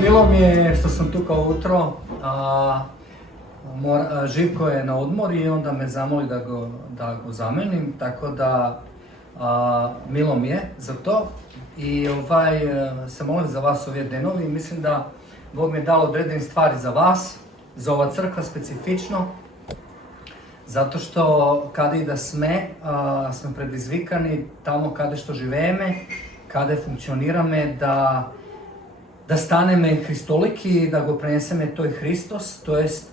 milo mi je što sam tu kao utro. Živko je na odmor i onda me zamoli da go zamenim, tako da milo mi je za to. I se molim za vas ove denovi i mislim da Bog mi je dao određene stvari za vas, za ova crkva specifično, zato što kada i da sme predizvikani tamo kada što živeme, kada funkcionirame, da staneme Hristoliki, da go preneseme toj Hristos, to jest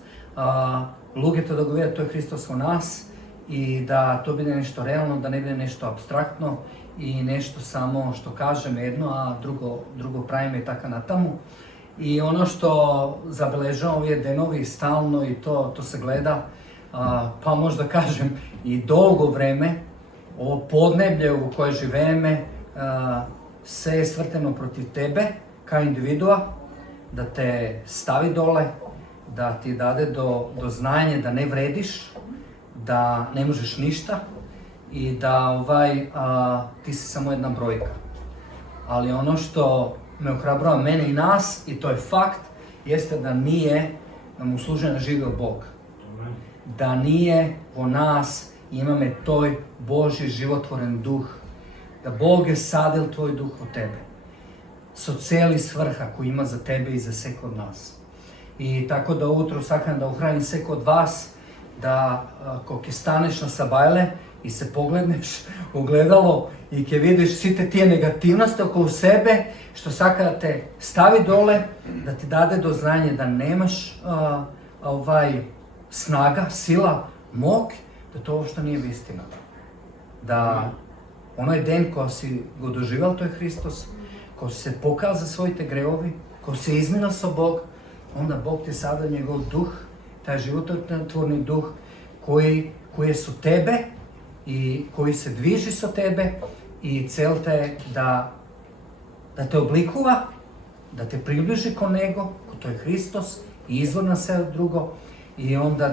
lugete da go vide toj Hristos u nas i da to bude nešto realno, da ne bude nešto abstraktno i nešto samo što kažem jedno, a drugo pravime i tako na tamu. I ono što zabeležavam ove denovi stalno i to se gleda, pa možda kažem i dolgo vreme, ovo podneblje u koje živeme se je svrteno protiv tebe kao individua, da te stavi dole, da ti dade do znanja da ne vrediš, da ne možeš ništa i da ti si samo jedna brojka. Ali ono što me ohrabrava mene i nas, i to je fakt, jeste da mu služeno živio Bog. Da nije u nas imame toj Božji životvoren duh. Da Bog je sadil tvoj duh u tebe. So cijeli svrha koji ima za tebe i za sve kod nas. I tako da ujutro sakram da uhranim sve kod vas, da ako staneš na sabajle i se pogledneš u gledalo i ke vidiš svi te tije negativnosti oko sebe, što sakada te stavi dole, da ti dade do znanja da nemaš snaga, sila, mog, da to uopšte nije istina. Da onaj den ko si go dožival, to je Hristos, ko se pokaza svoji te greovi, ko se izmjena sa Bog, onda Bog ti sada njegov duh, taj životvorni duh koji su tebe i koji se dviži sa tebe i cel te da te oblikuva, da te približi ko Nego, ko to je Hristos i izvor na sve drugo i onda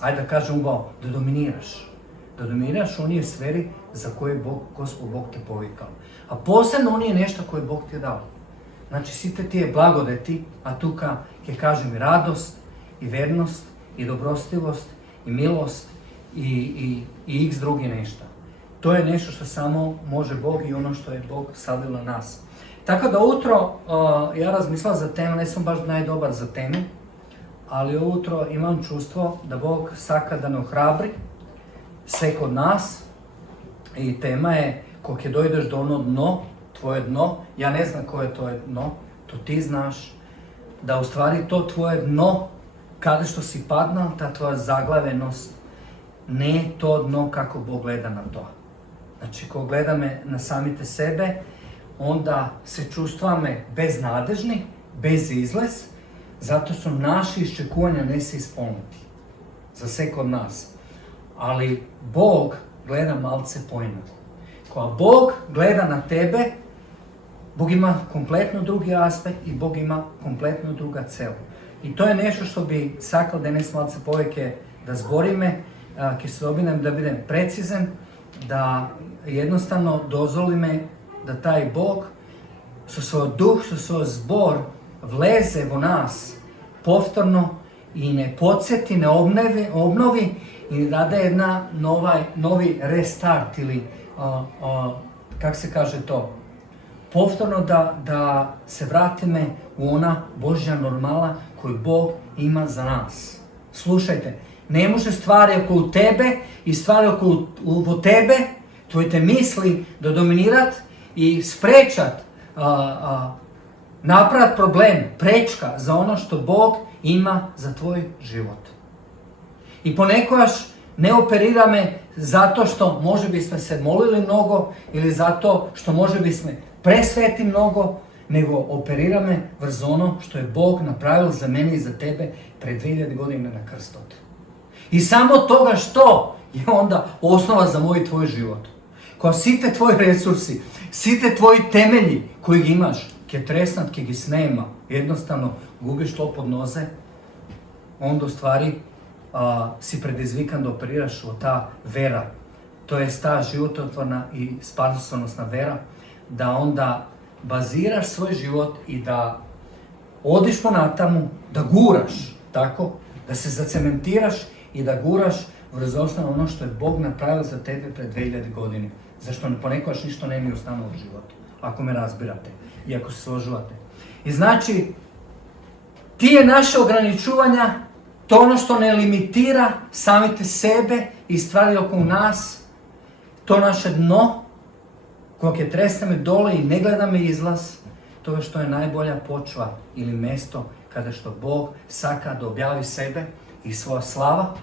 ajde da kažem da dominiraš. Da dominiraš u onije sferi za koje Gospod Bog te povikao. A posebno onije nešto koje Bog ti je dao. Znači, svi te tije blagodeti, a tuka ke kažem i radost, i vernost, i dobrostivost, i milost, i x drugi nešto. To je nešto što samo može Bog i ono što je Bog sadil na nas. Tako da ujutro ja razmislila za temu, ne sam baš najdobar za temu, ali ujutro imam čustvo da Bog saka da ne ohrabri sve kod nas i tema je koliko dojdeš do ono dno, tvoje dno, ja ne znam koje je to dno, to ti znaš, da u stvari to tvoje dno, kada što si padnal, ta tvoja zaglavenost, ne to dno kako Bog gleda na to. Znači, ko gleda me na samite sebe, onda se čustvame beznadežni, bez izlaz, zato su naši iščekivanja ne se ispuniti. Za sve kod nas. Ali Bog gleda malce pojednako. Ko Bog gleda na tebe, Bog ima kompletno drugi aspekt i Bog ima kompletno druga cel. I to je nešto što bi sakal danes malce poveke da zborime, ke se dobinem da budem precizan, da jednostavno dozvolime da taj Bog sa svoj duh, sa svoj zbor vleze u nas povtorno i ne podsjeti, ne obnovi i dade jedna novi restart ili kako se kaže to, povtorno da se vratime u ona Božja normala koju Bog ima za nas. Slušajte, ne može stvari oko tebe i stvari oko tebe, tvoje te misli da dominirat i sprečat, napraviti problem, prečka za ono što Bog ima za tvoj život. I ponekojaš ne operira me zato što može bismo se molili mnogo ili zato što može bismo presveti mnogo, nego operira me vrz ono što je Bog napravil za mene i za tebe pred 2000 godina na krstu. I samo toga što je onda osnova za moj i tvoj život. Ko svi te tvoji resursi, svi te tvoji temelji koji imaš, ke tresnat, ke gi snema, jednostavno gubiš to pod noze, onda u stvari si predizvikan da operiraš u ta vera. To je ta živototvorna i spasonosna vera, da onda baziraš svoj život i da odiš po natamu, da guraš, tako, da se zacementiraš i da guraš kroz osnovu ono što je Bog napravio za tebe pred 2000 godina. Zašto ponekoć ništa ne mi ostane u životu, ako me razbirate i ako se složuvate. I znači, ti je naše ograničuvanja, to ono što ne limitira samite sebe i stvari oko nas, to naše dno, kog je treste me dole i ne gleda me izlaz, toga što je najbolja počva ili mesto kada što Bog saka da objavi sebe i svoja slava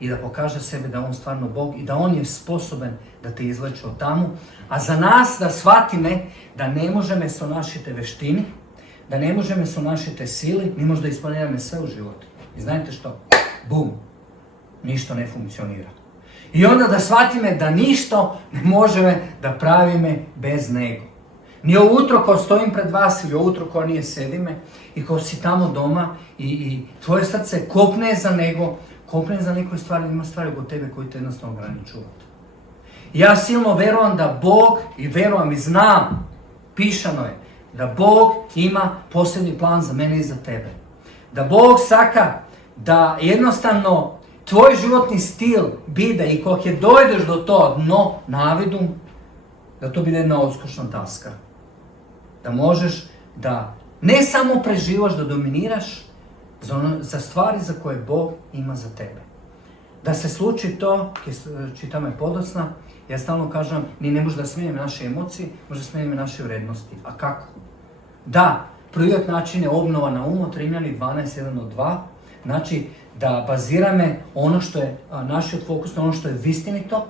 i da pokaže sebe da on stvarno Bog i da on je sposoben da te izvleče od tamo. A za nas da shvatime da ne možemo se našite veštini, da ne možemo se našite sili, mi možda isplaniramo sve u životu. I znate što? Bum! Ništa ne funkcionira. I onda da shvatime da ništa ne možemo da pravime bez Nego. Ni ovo utro ko stojim pred vas ili ovo utro ko nije sedime i ko si tamo doma i tvoje srce kopne za Nego, kopne za nekoj stvari, ima stvari oko tebe koji te jednostavno ograničuvaju. Ja silno verujem da Bog, i verujem i znam, pišano je, da Bog ima posebni plan za mene i za tebe. Da Bog saka da jednostavno tvoj životni stil bide i kog je dojdeš do to dno navidu, da to bide jedna odskušna daska. Da možeš da ne samo preživaš, da dominiraš za stvari za koje Bog ima za tebe. Da se sluči to, čitamo je podocna, ja stalno kažem, ni ne može da smijenim naše emocije, može da smijenim naše vrednosti. A kako? Da, prvi način je obnova na umu, Rimljani 12:1-2, znači da bazirame ono što je naš fokus na ono što je istinito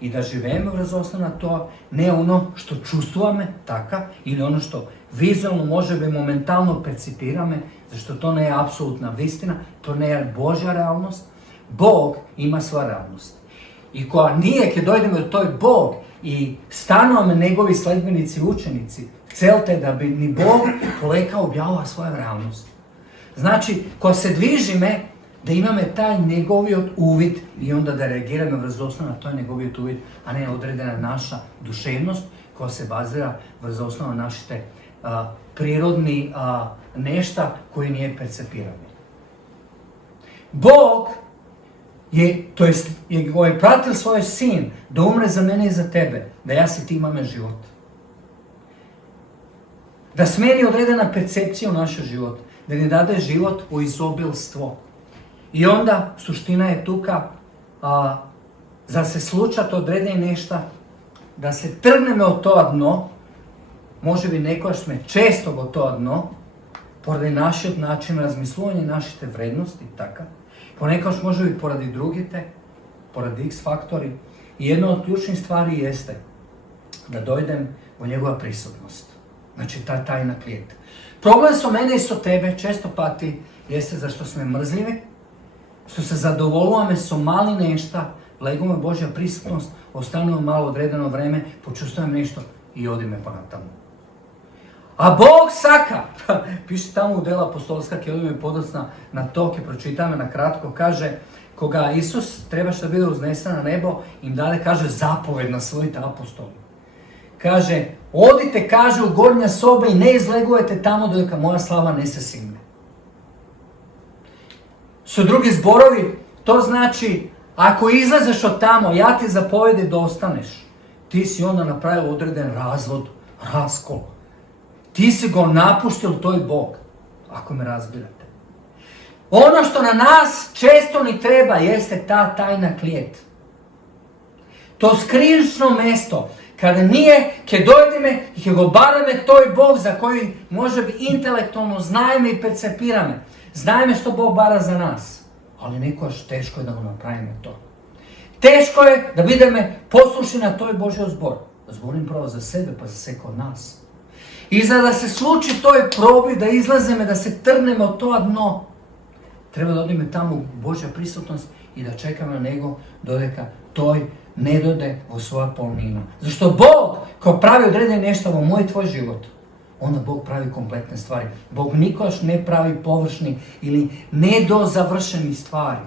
i da živemo kroz osnovu na to, ne ono što čustvujeme, taka, ili ono što vizualno može bi momentalno percipirame, zašto to ne je apsolutna istina, to ne je Božja realnost. Bog ima svoja realnost. I koja nije, kad dojdemo do toj Bog i stanujemo njegovi sledbenici i učenici, celte da bi ni Bog poleka objavila svoju realnost. Znači, ko se dvižime, da imamo taj njegovi uvid i onda da reagiramo kroz osnovu na toj njegovi uvid, a ne odredena naša duševnost koja se bazira kroz osnovu naše prirodni nešta koji nije percepirano. Bog je pratil svoj sin da umre za mene i za tebe, da ja si ti imame život. Da smeni odredena percepcija u našem životu, da ne dade život u izobilstvo. I onda suština je tuka, za se slučat odredeni nešta, da se trgneme od to dno, može bi neko sme često od to dno, poradi našeg načina razmišljanja i našite vrednosti, taka. Ponekad može bi poradi drugite, poradi X faktori. I jedna od ključnih stvari jeste da dojdem u njegova prisutnost. Znači, ta tajna klijeta. Problem su mene i su tebe, često pati, jeste zašto smo mrzljivi, što se zadovoljujeme su mali nešta, legome Božja prisutnost, ostanemo malo odredeno vreme, počustujem nešto i odime pa na tamo. A Bog saka, piše tamo u dela apostolska, kad odime podocna na to, kad pročitame na kratko, kaže, koga Isus trebaš da bude uznesen na nebo, im dade, kaže, zapoved na svojite apostoli. Kaže, odite, kaže, u gornja soba i ne izlegujete tamo dok moja slava ne se signe. Su drugi zborovi, to znači, ako izlazeš od tamo, ja ti zapovedi da ostaneš. Ti si onda napravio odreden razvod, raskol. Ti si go napuštil, to je Bog, ako me razbirate. Ono što na nas često ni treba jeste ta tajna klijet. To skrivčno mesto, kada nije, kad dojdeme i kad go barame, to je Bog za koji može bi intelektualno znajme i percepirame. Znajme što Bog bara za nas, ali nekoć teško je da go napravimo to. Teško je da budemo poslušni na toj Božji zbor. Zborim pravo za sebe, pa za sve kod nas. I za da se sluči toj probi, da izlazimo, da se trgnemo od to dno, treba da odime tamo u Božja prisutnost i da čekamo na Nego dodeka toj ne dode u svoja polnina. Zašto Bog, ko pravi odredene nešto u moj tvoj život, onda Bog pravi kompletne stvari. Bog nikoš ne pravi površni ili nedozavršeni stvari.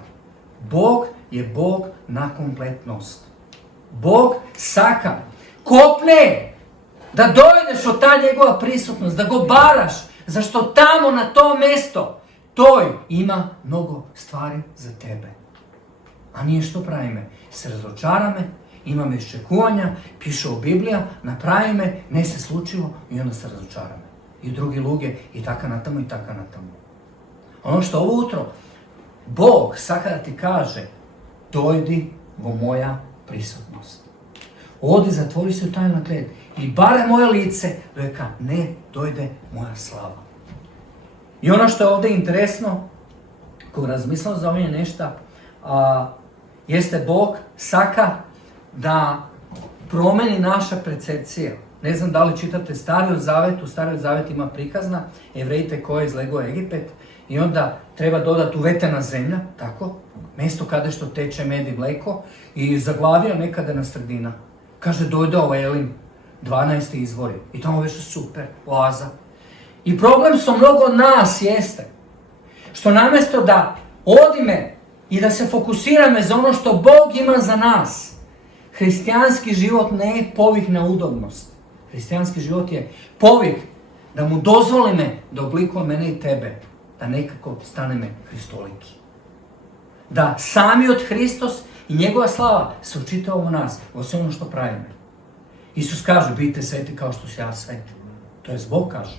Bog je Bog na kompletnost. Bog saka, kopne Da dojdeš od ta njegova prisutnost, da go baraš, zašto tamo na to mjesto toj ima mnogo stvari za tebe. A nije što pravi me. Se razočara me, imam iščekivanja, piše u Biblija, napravi me, ne se slučilo i onda se razočara me. I drugi luge i taka na tamo i taka na tamo. Ono što ovo utro, Bog sada ti kaže, dojdi u moja prisutnost. Odi, zatvori se u taj nagled i bare moje lice, reka, ne dojde moja slava. I ono što je ovdje interesno, ko razmislio za ovdje nešto, jeste Bog saka da promeni naša percepcija. Ne znam da li čitate Stari Zavet, u Stari Zavet ima prikazna, Jevrejite koje izlego Egipet, i onda treba dodati uvetena zemlja, tako, mjesto kada što teče med i mleko, i zaglavija nekada na sredina. Kaže, dojde ovaj Elim, 12. izvori, i tamo već super, oaza. I problem su mnogo od nas jeste, što namjesto da odime i da se fokusirame za ono što Bog ima za nas, hristijanski život ne je povik na udobnost. Hristijanski život je povik da mu dozvoli me da oblikuje mene i tebe, da nekako staneme Hristoliki. Da sami od Hristos i njegova slava se učita u nas, u sve ono što pravimo. Isus kaže, budite sveti kao što sam ja sveti. To je Bog kaže.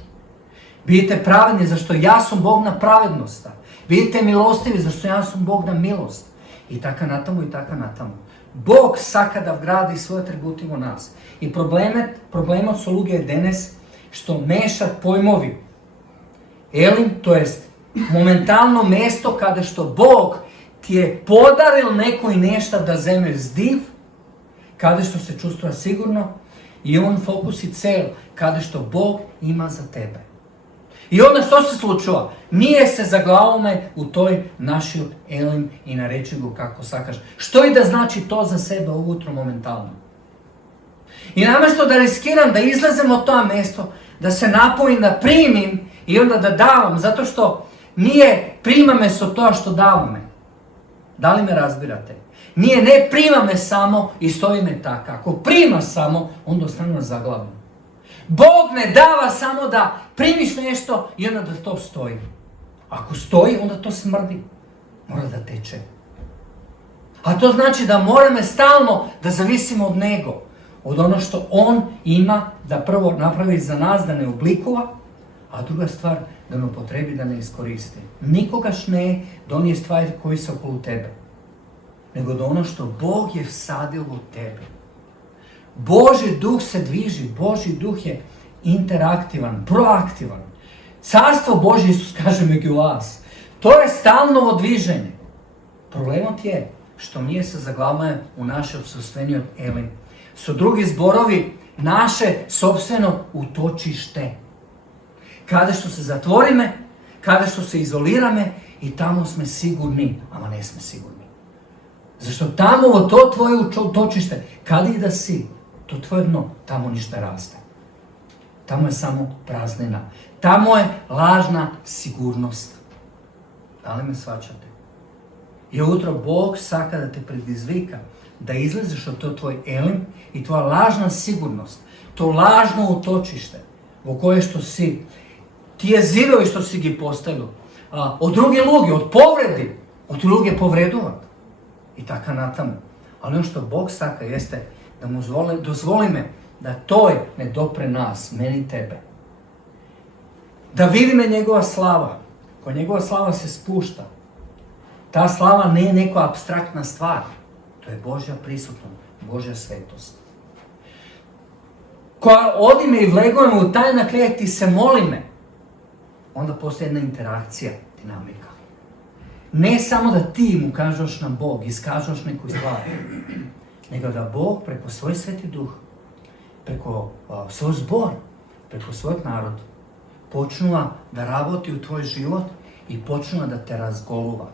Budite pravedni, zašto ja sam Bog na pravednost. Budite milostivi, zašto ja sam Bog na milost. I taka na tamo i taka na tamo. Bog saka da vgradi svoje atributi u nas. I problem od sluge je danas što mešat pojmovi. Elim, to jest momentalno mjesto kada što Bog ti je podaril neko i nešto da zemlje zdiv, kada što se čustva sigurno i on fokus i cel kada što Bog ima za tebe. I onda što se slučilo? Nije se za glavome u toj našoj Elim i nareći go kako sakaš. Što i da znači to za sebe ujutro momentalno? I namjesto da riskiram da izlazem od to mjesto, da se napojim, da primim i onda da davam, zato što nije prima me so to što dava me. Da li me razbirate? Nije ne prima me samo i stoji me tako. Ako prima samo, onda ostane zaglavljeno. Bog ne dava samo da primiš nešto i onda da to stoji. Ako stoji, onda to smrdi. Mora da teče. A to znači da moramo stalno da zavisimo od Njega. Od ono što On ima da prvo napravi za nas, da ne oblikova, a druga stvar, da ne upotrebi, da ne iskoristi. Nikogaš ne donije stvari koji su okolo tebe, nego da ono što Bog je vsadio u tebe. Božji duh se dviži, Božji duh je interaktivan, proaktivan. Carstvo Božje, Isus kaže među vas. To je stalno odviženje. Problem je što nije se zaglavljeno u naše odsustvenje od Elim. Su drugi zborovi naše sopstveno utočište. Kada što se zatvorime, kada što se izolirame i tamo smo sigurni, ama ne smo sigurni. Zašto tamo to tvoje utočište, kada i da si, to tvoje dno, tamo ništa raste. Tamo je samo praznina. Tamo je lažna sigurnost. Da li me shvaćate? I ujutro Bog saka da te predizvika, da izlezeš od to tvoj Elim i tvoja lažna sigurnost, to lažno utočište u koje što si, ti je zidovi što si gi postavio, od druge luge, od povredi, od luge povredovat. I taka natamo. Ali ono što Bog saka jeste da mu dozvoli me da toj ne dopre nas, meni i tebe. Da vidi me njegova slava. Ko njegova slava se spušta. Ta slava ne je neka apstraktna stvar. To je Božja prisutnost, Božja svetost. Ko odime i vlegujemo u taj nakled i se molime, onda postoji jedna interakcija, dinamika. Ne samo da ti mu kažeš na Bog, iskažeš neku stvar, nego da Bog preko svoj sveti duh, preko svoj zbor, preko svojeg naroda, počnula da raboti u tvoj život i počnula da te razgoluva.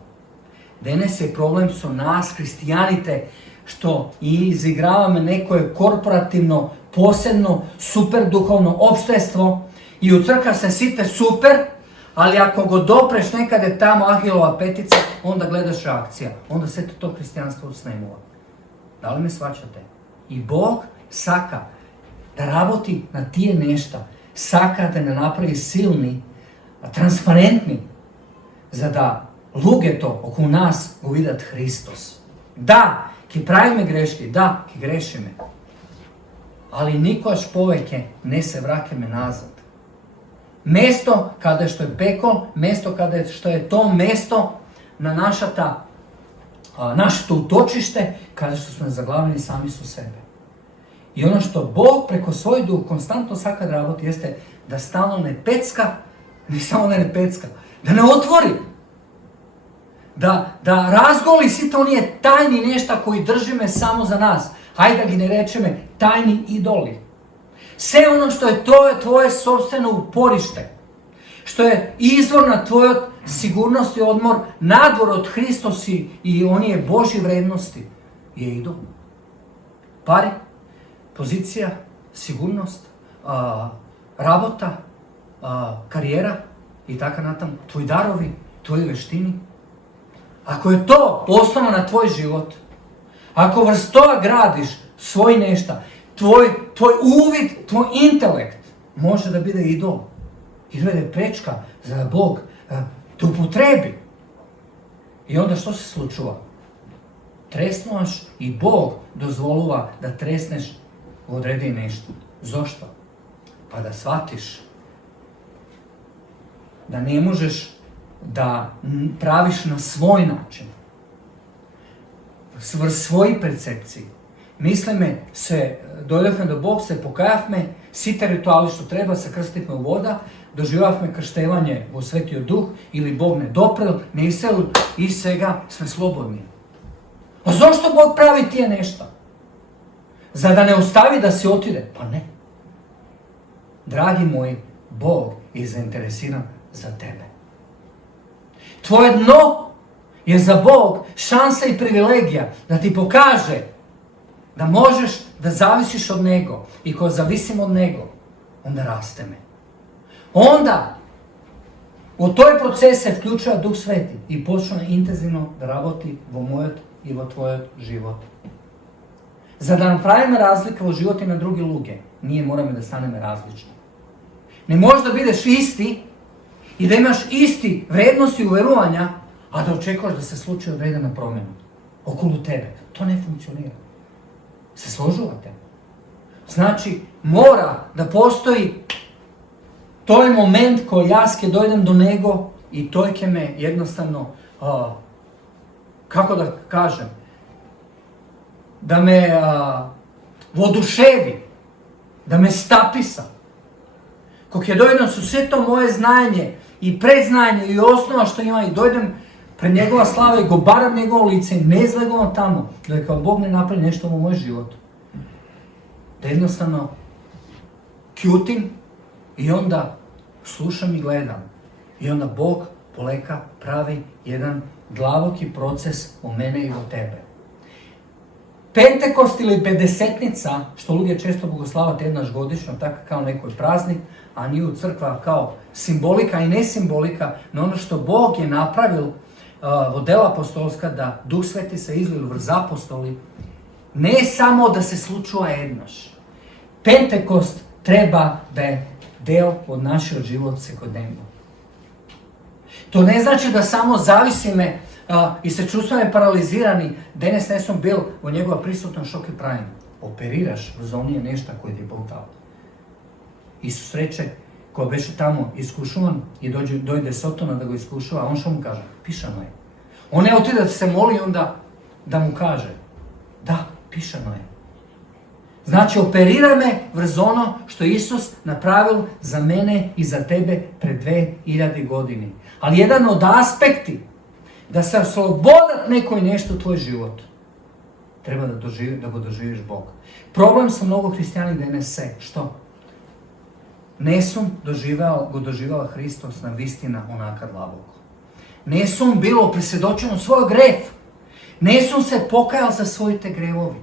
Danas je problem su nas, hristijanite, što izigravamo neko korporativno, posebno, super duhovno opštestvo i u crkva se site super, ali ako go dopreš nekada je tamo Ahilova petica, onda gledaš reakcija. Onda se to hristijanstvo usnemula. Da li me shvaćate? I Bog saka da работи на тие нешта, сака да не направи силни, транспарентни, за да луѓето околу нас го видат Христос. Да, ќе правиме грешки, да, ќе грешиме. Ali nikoš poveke ne se vrakeme nazad. Mesto kada što je pekol, mesto kada što je to mesto na naše to utočište, kada što smo zaglavljeni sami su sebe. I ono što Bog preko svoj duh konstantno saka da raboti jeste da stalno ne pecka, ne samo ne pecka, da ne otvori. Da razgoli si to nije tajni nešta koji držime samo za nas. Hajde da gi ne rečeme tajni idoli. Sve ono što je tvoje sopstveno uporište, što je izvor na tvojoj sigurnosti, odmor, nadvor od Hristosi i onije Božje vrednosti, je idol. Pari, pozicija, sigurnost, rabota, karijera i tako natam, tvoji darovi, tvoji veštini. Ako je to osnova na tvoj život, ako vrst toga gradiš svoj nešta, tvoj uvid, tvoj intelekt može da bude idol. Idol je prečka za da Bog te upotrebi. I onda što se slučuva? Tresnuš i Bog dozvoluva da tresneš u odredi nešto. Zašto? Pa da shvatiš da ne možeš da praviš na svoj način. Svoji percepciji. Mislime se, dojdahme do Bog, se pokajahme, site rituali što treba, se krstihme u voda, doživavme krštevanje u Svetio Duh, ili Bog ne doprel, ne iselil, i svega sme slobodni. A zašto Bog pravi tije nešta? Za da ne ostavi da se otide? Pa ne. Dragi moji, Bog je zainteresiran za tebe. Tvoje dno je za Bog šansa i privilegija da ti pokaže da možeš da zavisiš od Njega. I ko zavisim od Njega, onda rasteme. Onda u toj procese vključuje Duh Sveti i počne intenzivno da raboti vo mojot i vo tvojot život. Za da napravimo razlike u životu na drugi luge, nije moramo da staneme različni. Ne možeš da budeš isti i da imaš isti vrednosti uverovanja, a da očekuješ da se slučaj odrede na promjenu okolo tebe. To ne funkcionira. Se složuvate? Znači, mora da postoji toj moment koji jaske dojdem do Nego i tojke me jednostavno, kako da kažem, da me voduševi, da me stapisa. Kog je dojdem su sve to moje znanje i predznanje i osnova što ima i dojdem pred njegova slava i go baram njegovo lice i ne izlegovam tamo, da je kao Bog ne napravi nešto u moj život. Da jednostavno kjutim i onda slušam i gledam. I onda Bog poleka pravi jedan glavoki proces u mene i u tebe. Pentekost ili pedesetnica, što ljudi često bogoslavate jednaš godišnjo, tako kao nekoj praznik, a nije u crkva kao simbolika i ne simbolika, no ono što Bog je napravil od dela apostolska, da Duh Sveti se izlil vrz apostoli, ne samo da se slučuva jednaš. Pentekost treba da je del od našeg života svakodnevno. To ne znači da samo zavisime i se čustvujeme paralizirani, danes ne sam bil u njegova prisutna šok i pravim. Operiraš za onije nešta koje ti je Bog dao. Isus reče, ko beše tamo iskušavan i dojde Sotona da go iskušava, on što mu kaže? Pišano je. On ne otide da se moli onda da mu kaže, da, pišano je. Znači, operira me vrz ono što Isus napravil za mene i za tebe pred 2000 godini. Ali jedan od aspekti da se oslobodat nekoj nešto u tvoj život, treba da go doživiš Bog. Problem sa mnogo hrišćani danes se, što? Ne sam go doživala Hristos na vistina onaka dlaboko. Ne sam bilo presvjedočeno svoj grev. Ne sam se pokajal za svoje te grevovi.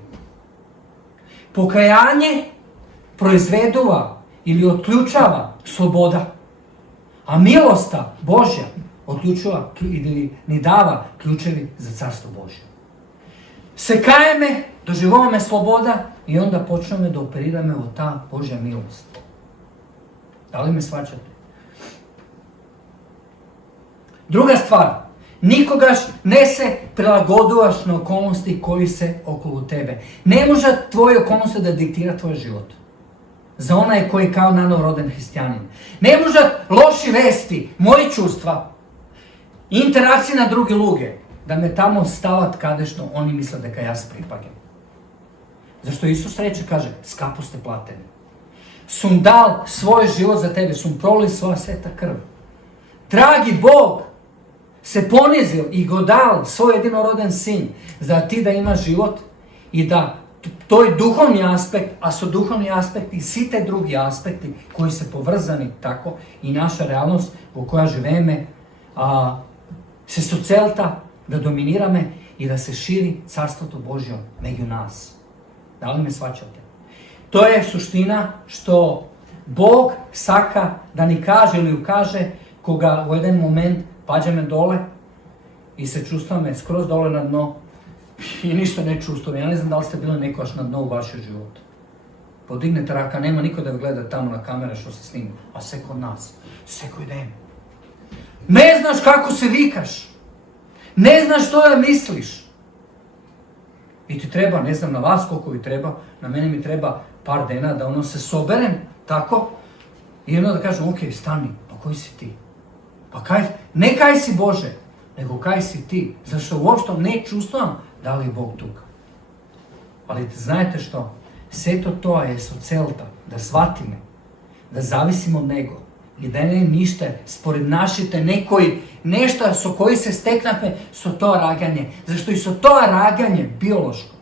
Pokajanje proizvedova ili otključava sloboda. A milosta Božja otključava ili ni dava ključevi za carstvo Božje. Se kajeme, doživovame sloboda, i onda počnemo da operiramo od ta Božja milost. Da li me shvaćate? Druga stvar, nikogaš ne se prilagodovaš na okolnosti koji se okolo tebe. Ne može tvoje okolnosti da diktira tvoj život. Za onaj koji je kao nanoroden hristijanin. Ne može loši vesti, moji čustva, interakcije na druge luge, da me tamo stavat kadešno, oni misle da ja se pripagem. Zašto Isus reče, kaže, skapo ste plateni. Sum dal svoj život za tebe, sum proli svoja sveta krv. Dragi Bog se ponizil i go dal svoj jedinoroden sin za ti da imaš život i da to je duhovni aspekt, a su duhovni aspekti i svi te drugi aspekti koji se povrzani tako i naša realnost u kojoj živeme se sucelta da dominirame i da se širi carstvo to Božjo među nas. Da li me shvaćate? To je suština što Bog saka da ni kaže ili ukaže koga u jedan moment pađame dole i se čuvstame skroz dole na dno i ništa ne čuvstvam. Ja ne znam da li ste bili neko až na dno u vašem životu. Podignete raka, nema niko da gleda tamo na kamere što se snima, a sve kod nas, sve kod idemo. Ne znaš kako se vikaš, ne znaš što da misliš. I ti treba, ne znam na vas koliko vi treba, na mene mi treba par dana da ono se soberem, tako, i onda da kažem, ok, stani, pa koji si ti? Pa ne kaj si Bože, nego kaj si ti, zašto uopšte ne čustvam da li je Bog tuga. Ali znajte što, sve to je socelta, da shvatime, da zavisimo od Nego i da ne ništa spored našite nekoj, nešto so koji se steknape, so to raganje. Zašto i so to raganje biološko.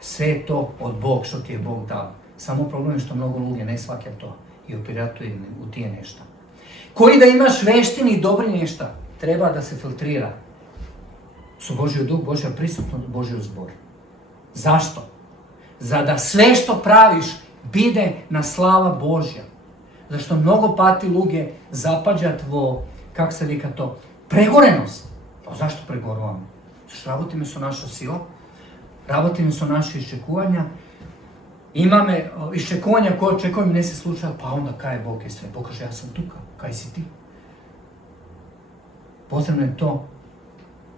Sve je to od Bog što ti je Bog dao. Samo problem je što mnogo ljudi ne shvaća to i opiratuje u tije nešto. Koji da imaš veštini i dobri nešto, treba da se filtrira. Su Božji duh, Božja prisutnost, Božji zbor. Zašto? Za da sve što praviš bide na slava Božja. Zašto mnogo pati luge zapađa tvo, kako se vika to, pregorenost. Pa zašto pregorujemo? Zašto rabotime su naša sila, rabotime su naše iščekuvanja, imame iščekuvanja koje očekujem ne se slučaja, pa onda kaj je Bog je sve. Bog kaže, ja sam tuka, kaj si ti? Potrebno je to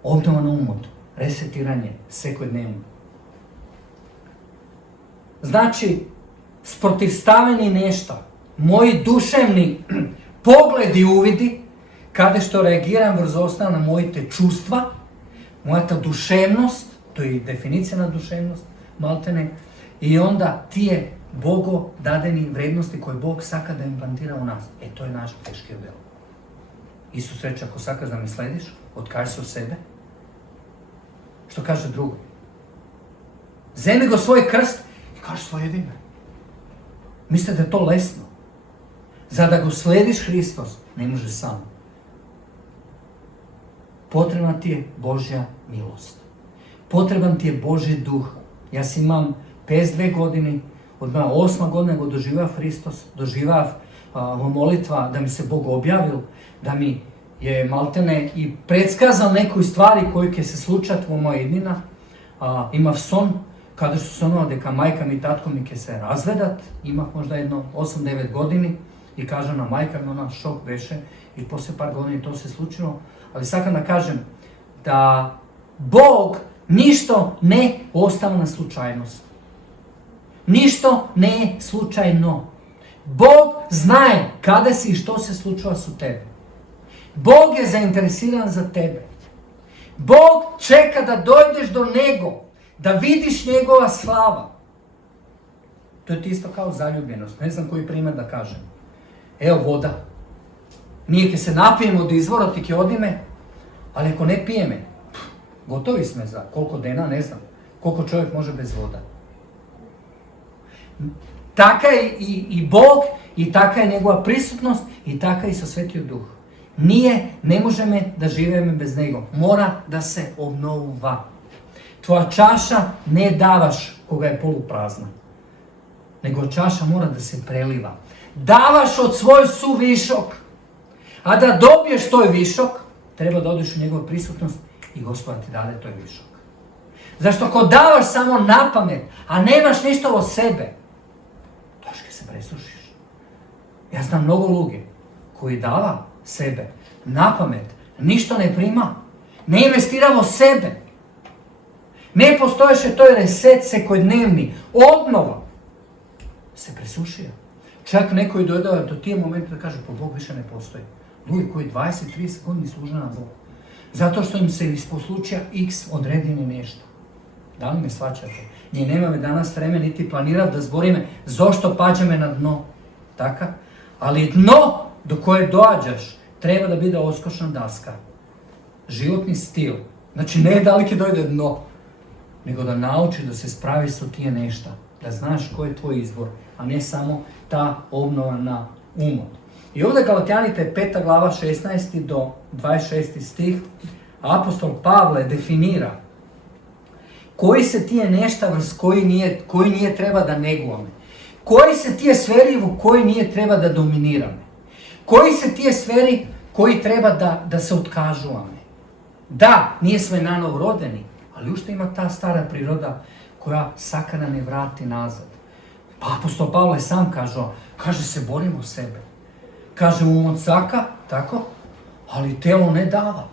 obnovano umot, resetiranje, svakodnevno. Znači, sprotivstaveni nešto, moji duševni pogledi i uvidi, kada što reagiram brzo na moje te čustva, moja ta duševnost, to je definicija na duševnost, maltene, i onda tije Bogo dadeni vrednosti koje Bog saka da implantira u nas. To je naš teški deo. Isus reče, ako sakaš da mi slediš, otkaži se od sebe. Što kaže drugo? Zemi go svoj krst i kaži svoje ime. Mislite da je to lesno? Za da go slediš Hristos, ne može sam. Potrebna ti je Božja milost. Potreban ti je Božji duh. Ja si imam 52 godine, od moja 8. godina go doživav Hristos, doživav molitva da mi se Bog objavil, da mi je maltene i predskazal nekoj stvari koji će se slučati u moja jednina. Imav son, kada su sonova deka majka mi i tatko mi će se razvedat, imav možda jedno 8-9 godini i kažem na majka mi ona šok veše i posle par godina to se slučilo. Ali sad da kažem da Bog ništo ne ostava na slučajnost. Ništo ne je slučajno. Bog znaje kada si i što se slučava su tebe. Bog je zainteresiran za tebe. Bog čeka da dojdeš do Njega, da vidiš Njegova slava. To je isto kao zaljubljenost. Ne znam koji primjer da kažem. Evo voda. Nije ke se napijemo od izvora, ti ke odime, ali ako ne pijeme, gotovi smo za koliko dana, ne znam, koliko čovjek može bez voda. Taka je i Bog, i taka je njegova prisutnost, i taka je i sa Svetio Duh. Ne možemo da živimo bez Njega. Mora da se obnova. Tvoja čaša ne davaš koga je poluprazna, nego čaša mora da se preliva. Davaš od svoj suvišok, a da dobiješ toj višok, treba da odeš u njegovu prisutnost i Gospod ti dade toj višok. Zašto ako davaš samo na pamet, a nemaš ništa od sebe, toške se presušiš. Ja znam mnogo luge koji dava sebe na pamet, ništa ne prima, ne investiramo sebe. Ne postoješe toj reset sekodnevni, obnova, se presušio. Čak neko je dodao do tije momenta da kaže, pa Bog više ne postoji. Ljudi koji 20-30 godini služe na Bogu. Zato što im se ispod slučaja X odredili nešto. Da li me svaćate? Nije nema me danas vreme niti planirati da zborime zašto pađame na dno. Tako? Ali dno do koje dođaš treba da bude oskošna daska. Životni stil. Znači ne da li ke dojde dno, nego da naučiš da se spravi su tije nešto. Da znaš ko je tvoj izbor, a ne samo ta obnova na umot. I ovdje Galatjanite 5. glava 16. do 26. stih, apostol Pavle definira koji se tije nešta vrst koji nije treba da negujeme. Koji se tije sferi u koji nije treba da dominirame. Koji se tije sferi koji treba da se otkažuvame. Da, nije sve nanovo rodeni, ali ušte ima ta stara priroda koja sakana ne vrati nazad. Pa apostol Pavle sam kaže se borimo sebe. Kaže umot saka, tako, ali telo ne dava.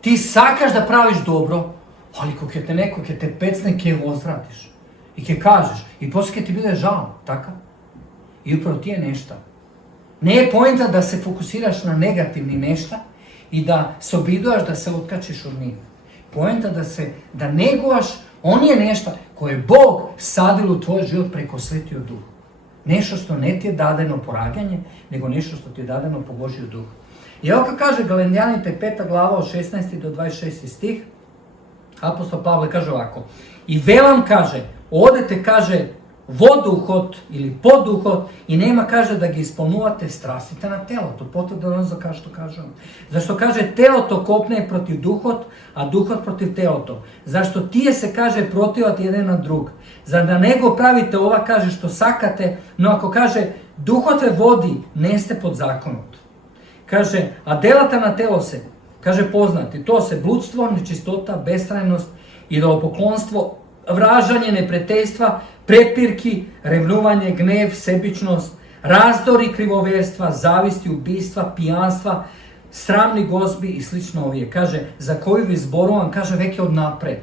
Ti sakaš da praviš dobro, ali ko te neko, ke te pecne, ke ozvratiš. I ke kažeš, i poslije ke ti bude žao, tako? I upravo ti je nešta. Ne je poenta da se fokusiraš na negativni nešta i da se obiduješ da se otkačiš od njih. Poenta da neguvaš on je nešto koje je Bog sadil u tvoj život preko Svetio Duh. Nešto što ne ti je dadeno po rađanje, nego nešto što ti je dadeno po Božiju Duhu. I evo kako kaže Galatjanite 5. glava od 16. do 26. stih, apostol Pavle kaže ovako. I velam kaže, odete kaže voduhot ili poduhot i nema kaže da ga ispolnuvate strastite na telo. To potvrda ono za kao što kažem. Zašto kaže telo to kopne protiv duhot, a duhot protiv telo to. Zašto tije se kaže protivati jedan na drug. Zar da nego pravite ova kaže što sakate, no ako kaže duhote vodi neste pod zakonot. Kaže, a delata na telo se, kaže poznati, to se bludstvo, nečistota, bestrajnost, idolopoklonstvo, vražanje, neprijateljstva, prepirki, revnuvanje, gnev, sebičnost, razdori, krivoverstva, zavisti, ubistva, pijanstva, sramni gozbi i slično ovije. Kaže, za koju vi zborovam, kaže, veke od napred.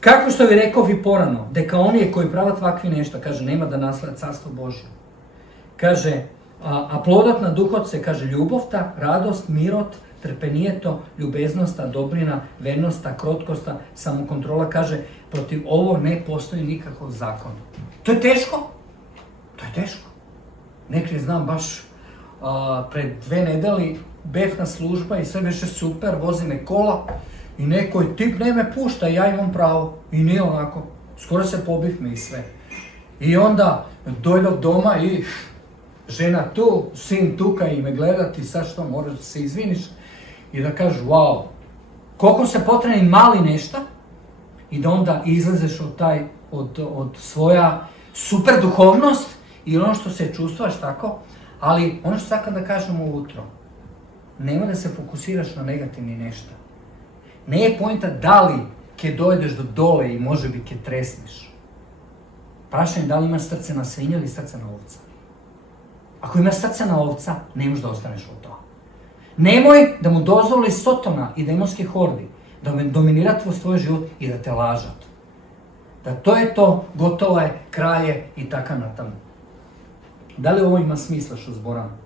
Kako što vi rekao vi porano, deka on je koji prava tvakvi nešto, kaže, nema da nasleda carstvo Božje. Kaže, a plodot na duhot se, kaže, ljubovta, radost, mirot, trpenijeto, ljubeznosta, dobrina, vernosta, krotkosta, samokontrola, kaže, protiv ovo ne postoji nikakav zakon. To je teško. To je teško. Nekaj znam baš pred 2 nedeli befna služba i sve više super, vozi me kola i nekoj tip ne me pušta, ja imam pravo. I nije onako. Skoro se pobih me i sve. I onda dojde od doma i žena tu, sin tuka i me gledati, sad što moraš da se izviniš i da kažeš wow, koliko se potrebni mali nešta i da onda izlazeš od svoja super duhovnost i ono što se čustvaš tako, ali ono što sad da kažemo ujutro, nema da se fokusiraš na negativni nešta. Ne je pojenta da li ke dojdeš do dole i može bi ke tresneš. Prašanje da li imaš srce na svinju ili srce na ovca. Ako imaš srce na ovca, ne možeš da ostaneš od toga. Nemoj da mu dozvoli Sotona i demonske hordi da dominira svoj život i da te lažat. Da to je to, gotovo je, kraje i taka natamo. Da li ovo ima smisla što zboram?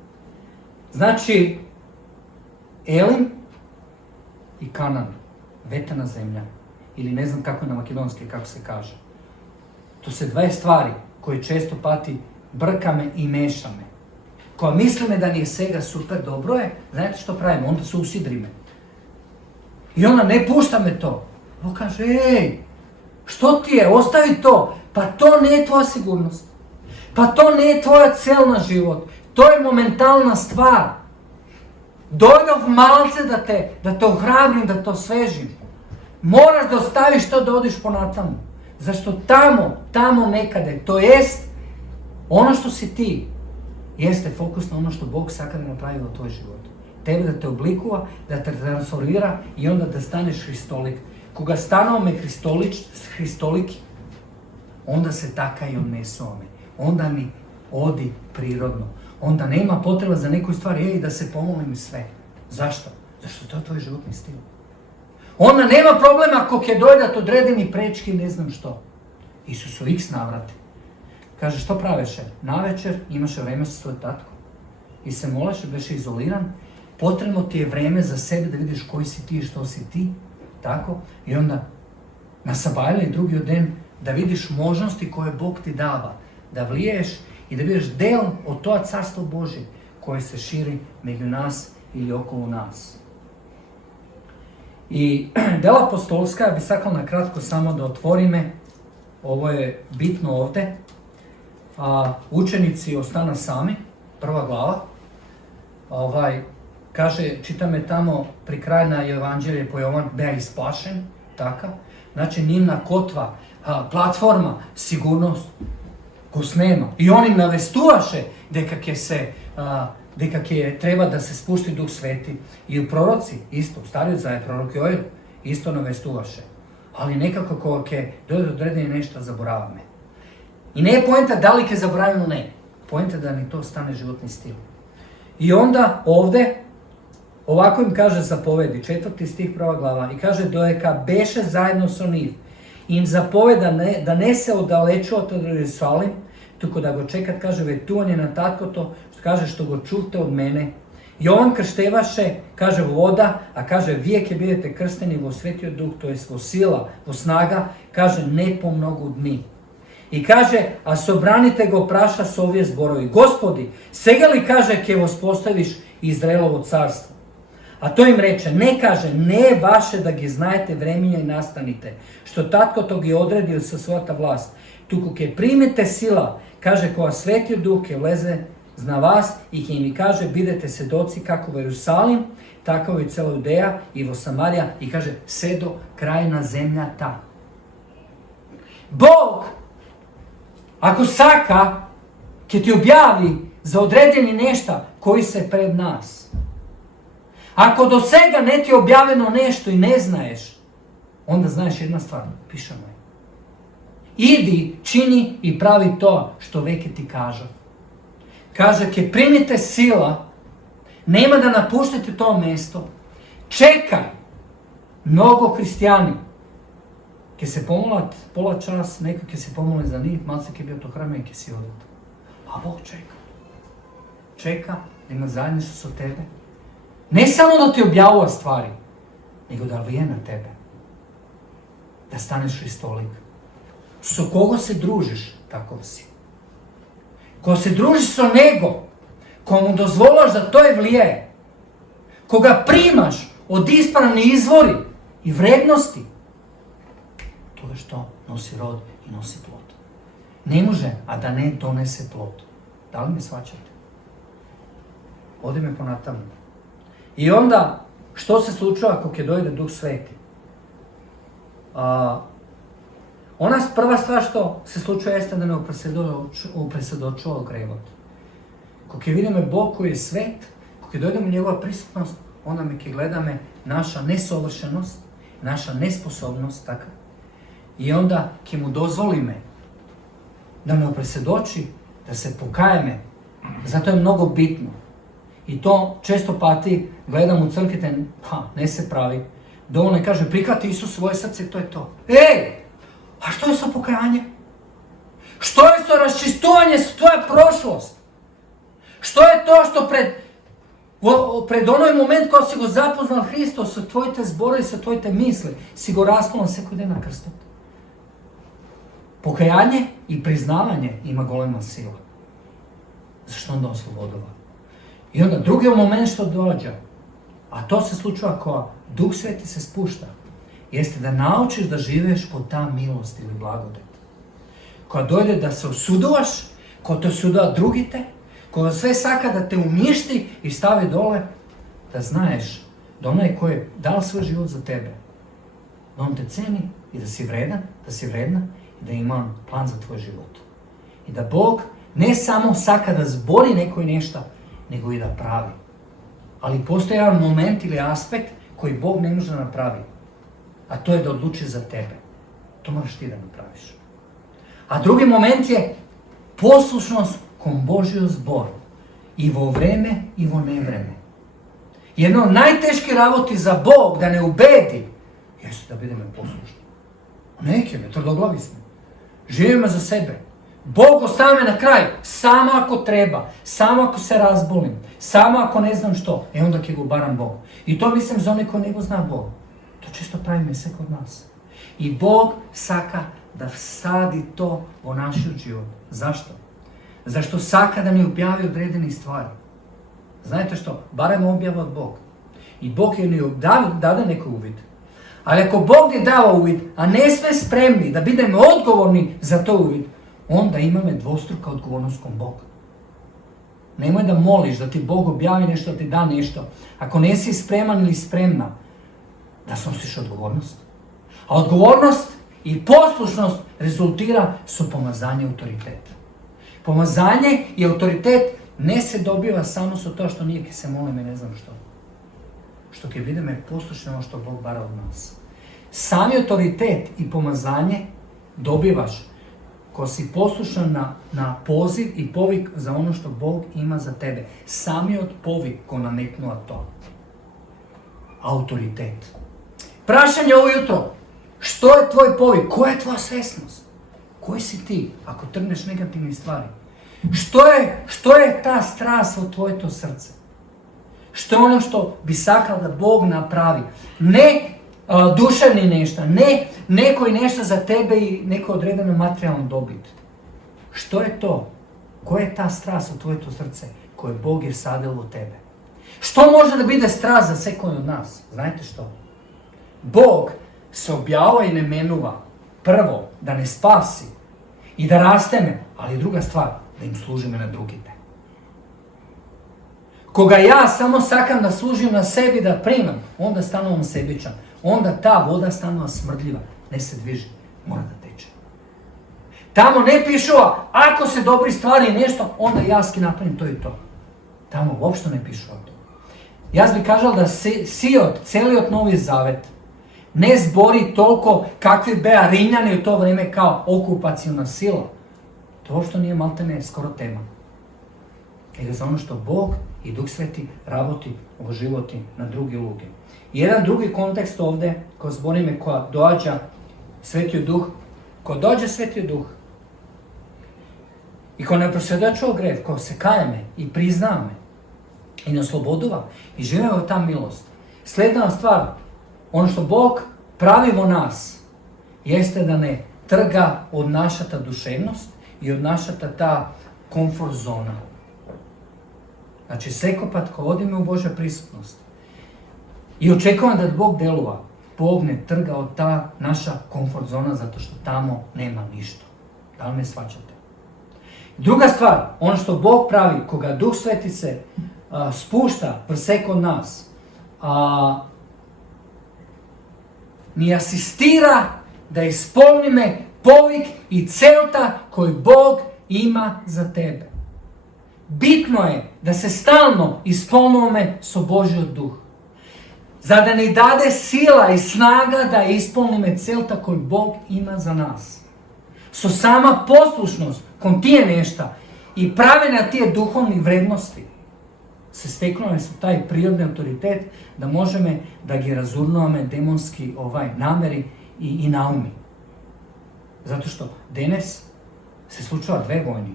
Znači, Elim i Kanan, vetana zemlja, ili ne znam kako je na makedonski, kako se kaže. To se 2 stvari koje često pati brkame i mešame. Koja misli me da nije svega super dobro je, znate što pravimo? Onda se usidri me. I ona ne pušta me to. Ona kaže, ej, što ti je, ostavi to. Pa to ne je tvoja sigurnost. Pa to ne je tvoja cel na život. To je momentalna stvar. Dojdov malce da te ohrabrim, da te osvežim. Moraš da ostaviš to da odiš po natamu. Zašto tamo nekade, to jest ono što si ti, jeste fokus na ono što Bog sakada napravio u tvoj život. tebe da te oblikува, da te transformira i onda da staneš hristolik. Koga stanome hristoliki, onda se taka i odnesome. Onda mi odi prirodno. Onda nema potreba za neku stvar, da se pomolim sve. Zašto? Zašto to je tvoj životni stil. Onda nema problema ako je dojdat odredeni prečki, ne znam što. Isus u x navrati. Kaže, što praveše? Navečer imaš vreme sa svoj tatko. I se molaš, beš izoliran. Potrebno ti je vreme za sebe da vidiš koji si ti i što si ti. Tako? I onda na sabajle i drugi den da vidiš možnosti koje Bog ti dava. Da vliješ i da vidiš del od toga carstva Božje koje se širi među nas ili okolo nas. I dela apostolska, ja bih sakao na kratko samo da otvorime, ovo je bitno ovde, učenici ostana sami, 1. glava, kaže, čitame tamo pri kraju na Evanđelje po Jovan, bea isplašen, takav, znači njimna kotva, platforma, sigurnost, kos nema. I on im navestuvaše dekak je treba da se spušti Duh Sveti. I u proroci, isto, u Stariju Zavet, prorok Joel, isto navestuvaše. Ali nekako kog je dojde odredeni nešto, zaborava me. I ne je poenta da li ke zaboravimo, ne. Poenta da mi to stane životni stil. I onda ovde, ovako im kaže zapovedi, 4. stih 1. glava, i kaže, dojeka beše zajedno sa njih, im zapoveda da ne se odaleču od Jerusalim, tuko da go čekat, kaže, ve tu on je na tatko to, što kaže, što go čute od mene. I on krštevaše, kaže, voda, a kaže, vijek je budete krsteni vo svetio duh, to jest vo sila, vo snaga, kaže, ne po mnogo dni. I kaže, a sobranite go praša s ovje zborovi. Gospodi, sega li kaže, ke vos postaviš Izraelovo carstvo? A to im reče, ne kaže, ne vaše da gi znajete vremenja i nastanite, što tatko to gi odredio sa svota vlast. Tuko ke primete sila, kaže, koja svetio duh je vleze zna vas i ke mi kaže, bidete svedoci kako u Jerusalim, tako i cela Judeja i vo Samarija i kaže, sve do krajna zemlja ta. Bog, ako saka, ke ti objavi za odredeni nešta koji se pred nas. Ako do svega ne ti je objavljeno nešto i ne znaješ, onda znaš jedna stvar, pišemo je. Idi, čini i pravi to što veke ti kaže. Kaže, ke primite sila, nema da napuštate to mesto, čekaj, mnogo hristijani, ke se pomolat pola čas, neko ke se pomolat za njih, malo se ke bio to hrame i ke si odat. A Bog čeka. Čeka da ima zajedništvo sa tebe. Ne samo da ti objavuje stvari, nego da lije na tebe. Da staneš hristolik. S koga se družiš, tako si. Ko se družiš sa nego, komu dozvolaš da to je vlije, koga primaš od ispravni izvori i vrednosti, to je što nosi rod i nosi plod. Ne može, a da ne donese plod. Da li me shvaćate? Ode me ponatavno. I onda, što se slučava ako ke dojde Duh Sveti? Ona prva stvar što se slučava jeste da me upresedočuva grevot. Ko ke vidime Bog koji je svet, ko ke dojdemo u njegova prisutnost, onda me ke gledame naša nesovršenost, naša nesposobnost, tako. I onda ke mu dozvolime da me upresedoči, da se pokajeme. Zato je mnogo bitno. I to često pati, gledam u crkvite, ne se pravi. Dovoljno kaže, prihvati Isus svoje srce, to je to. A što je sa pokajanjem? Što je sa raščistovanje s tvoja prošlost? Što je to što pred onoj moment ko si go zapoznal Hristos, sa tvojite zbore i sa tvojite misli, si go raspalo na svekoj den na krstot. Pokajanje i priznavanje ima golema sila. Zašto onda oslobodova? I onda drugi moment što dođe, a to se slučava ko Duh Sveti se spušta, jeste da naučiš da živeš po ta milost ili blagodet. Koja dojde da se osudovaš, ko te osudova drugite, koja sve saka da te uništi i stavi dole, da znaješ da onaj koji je dal svoj život za tebe, da on te ceni i da si vredan, da si vredna i da ima plan za tvoj život. I da Bog ne samo saka da zbori neko i nešta, nego i da pravi. Ali postoji jedan moment ili aspekt koji Bog ne može da napravi. A to je da odluči za tebe. To moraš ti da napraviš. A drugi moment je poslušnost kom Božiju zboru. I vo vreme, i vo nevreme. Jedno od najteških raboti za Bog da ne ubedi, jeste da budemo poslušni. Neki me, tvrdoglavi smo. Živimo za sebe. Bog ostavi me na kraju, samo ako treba, samo ako se razbolim, samo ako ne znam što, onda ke go baram Bog. I to mislim za one koji ne go zna Bog. To često pravi se kod nas. I Bog saka da vsadi to u naš život. Zašto? Zašto saka da mi objavi odredeni stvari? Znate što? Barem objava od Bog. I Bog je ni dade neko uvid. Ali ako Bog je dao uvid, a ne sve spremni da budemo odgovorni za to uvid, onda imamo dvostruka odgovornost kom Bog. Nemoj da moliš da ti Bog objavi nešto, da ti da nešto. Ako nesi spreman ili spremna, da snosiš odgovornost. A odgovornost i poslušnost rezultira su pomazanje i autoritet. Pomazanje i autoritet ne se dobiva samo sa to što nije ki se molim i ne znam što. Što ke vidimo je poslušno što Bog bara od nas. Sami autoritet i pomazanje dobivaš ko si poslušan na poziv i povik za ono što Bog ima za tebe. Sami od povik ko nametnula to. Autoritet. Prašanje ovo jutro. Što je tvoj povik? Koja je tvoja svesnost? Koji si ti ako trgneš negativne stvari? Što je ta strast od tvoje to srce? Što je ono što bi sakal da Bog napravi? Ne duševni nešto, ne neko i nešto za tebe i neko odredeno materijalno dobit. Što je to? Koja je ta strast od tvoje to srce koje Bog je sadilo u tebe? Što može da bude strast za svekoj od nas? Znate što? Bog se objava i ne menuva. Prvo, da ne spasi i da rasteme, ali druga stvar, da im služime na drugite. Koga ja samo sakam da služim na sebi, da primam, onda stanovam sebičan. Onda ta voda stanova smrdljiva. Ne se dviže, mora da teče. Tamo ne pišova, ako se dobri stvari nešto, onda jaski napravim to i to. Tamo uopšte ne pišova to. Jaz bi kažal da Sijot, celiot Novi Zavet, ne zbori toliko kakvi bea Rimljani u to vreme kao okupacijona sila. To uopšte nije maltene skoro tema. Jer za ono što Bog i Duh Sveti raboti u životi na drugi luge. I jedan drugi kontekst ovdje, ko zbori me, koja dođa Svetio Duh, ko dođe Svetio Duh i ko ne prosvjedočuje grev, ko se kajeme i prizname i ne oslobodува i živimo ta milost. Sledna stvar, ono što Bog pravi vo nas, jeste da ne trga od naša ta duševnost i od naša ta komfort zona. Znači, sekopat ko odime u Božja prisutnost i očekujem da Bog delува, Bog ne trga od ta naša komfort zona zato što tamo nema ništa. Da li me shvaćate? Druga stvar, ono što Bog pravi, koga Duh Sveti se spušta prse kod nas, mi asistira da ispolnime povik i celta koji Bog ima za tebe. Bitno je da se stalno ispolnujeme so Božjo duh. Za da ni dade sila i snaga da ispolnime celta koji Bog ima za nas. So sama poslušnost, kon tije nešta i prave na tije duhovni vrednosti, se steknuje su taj prirodni autoritet da možemo da gi razurnuvame demonski nameri i naumi. Zato što danes se slučava dve vojni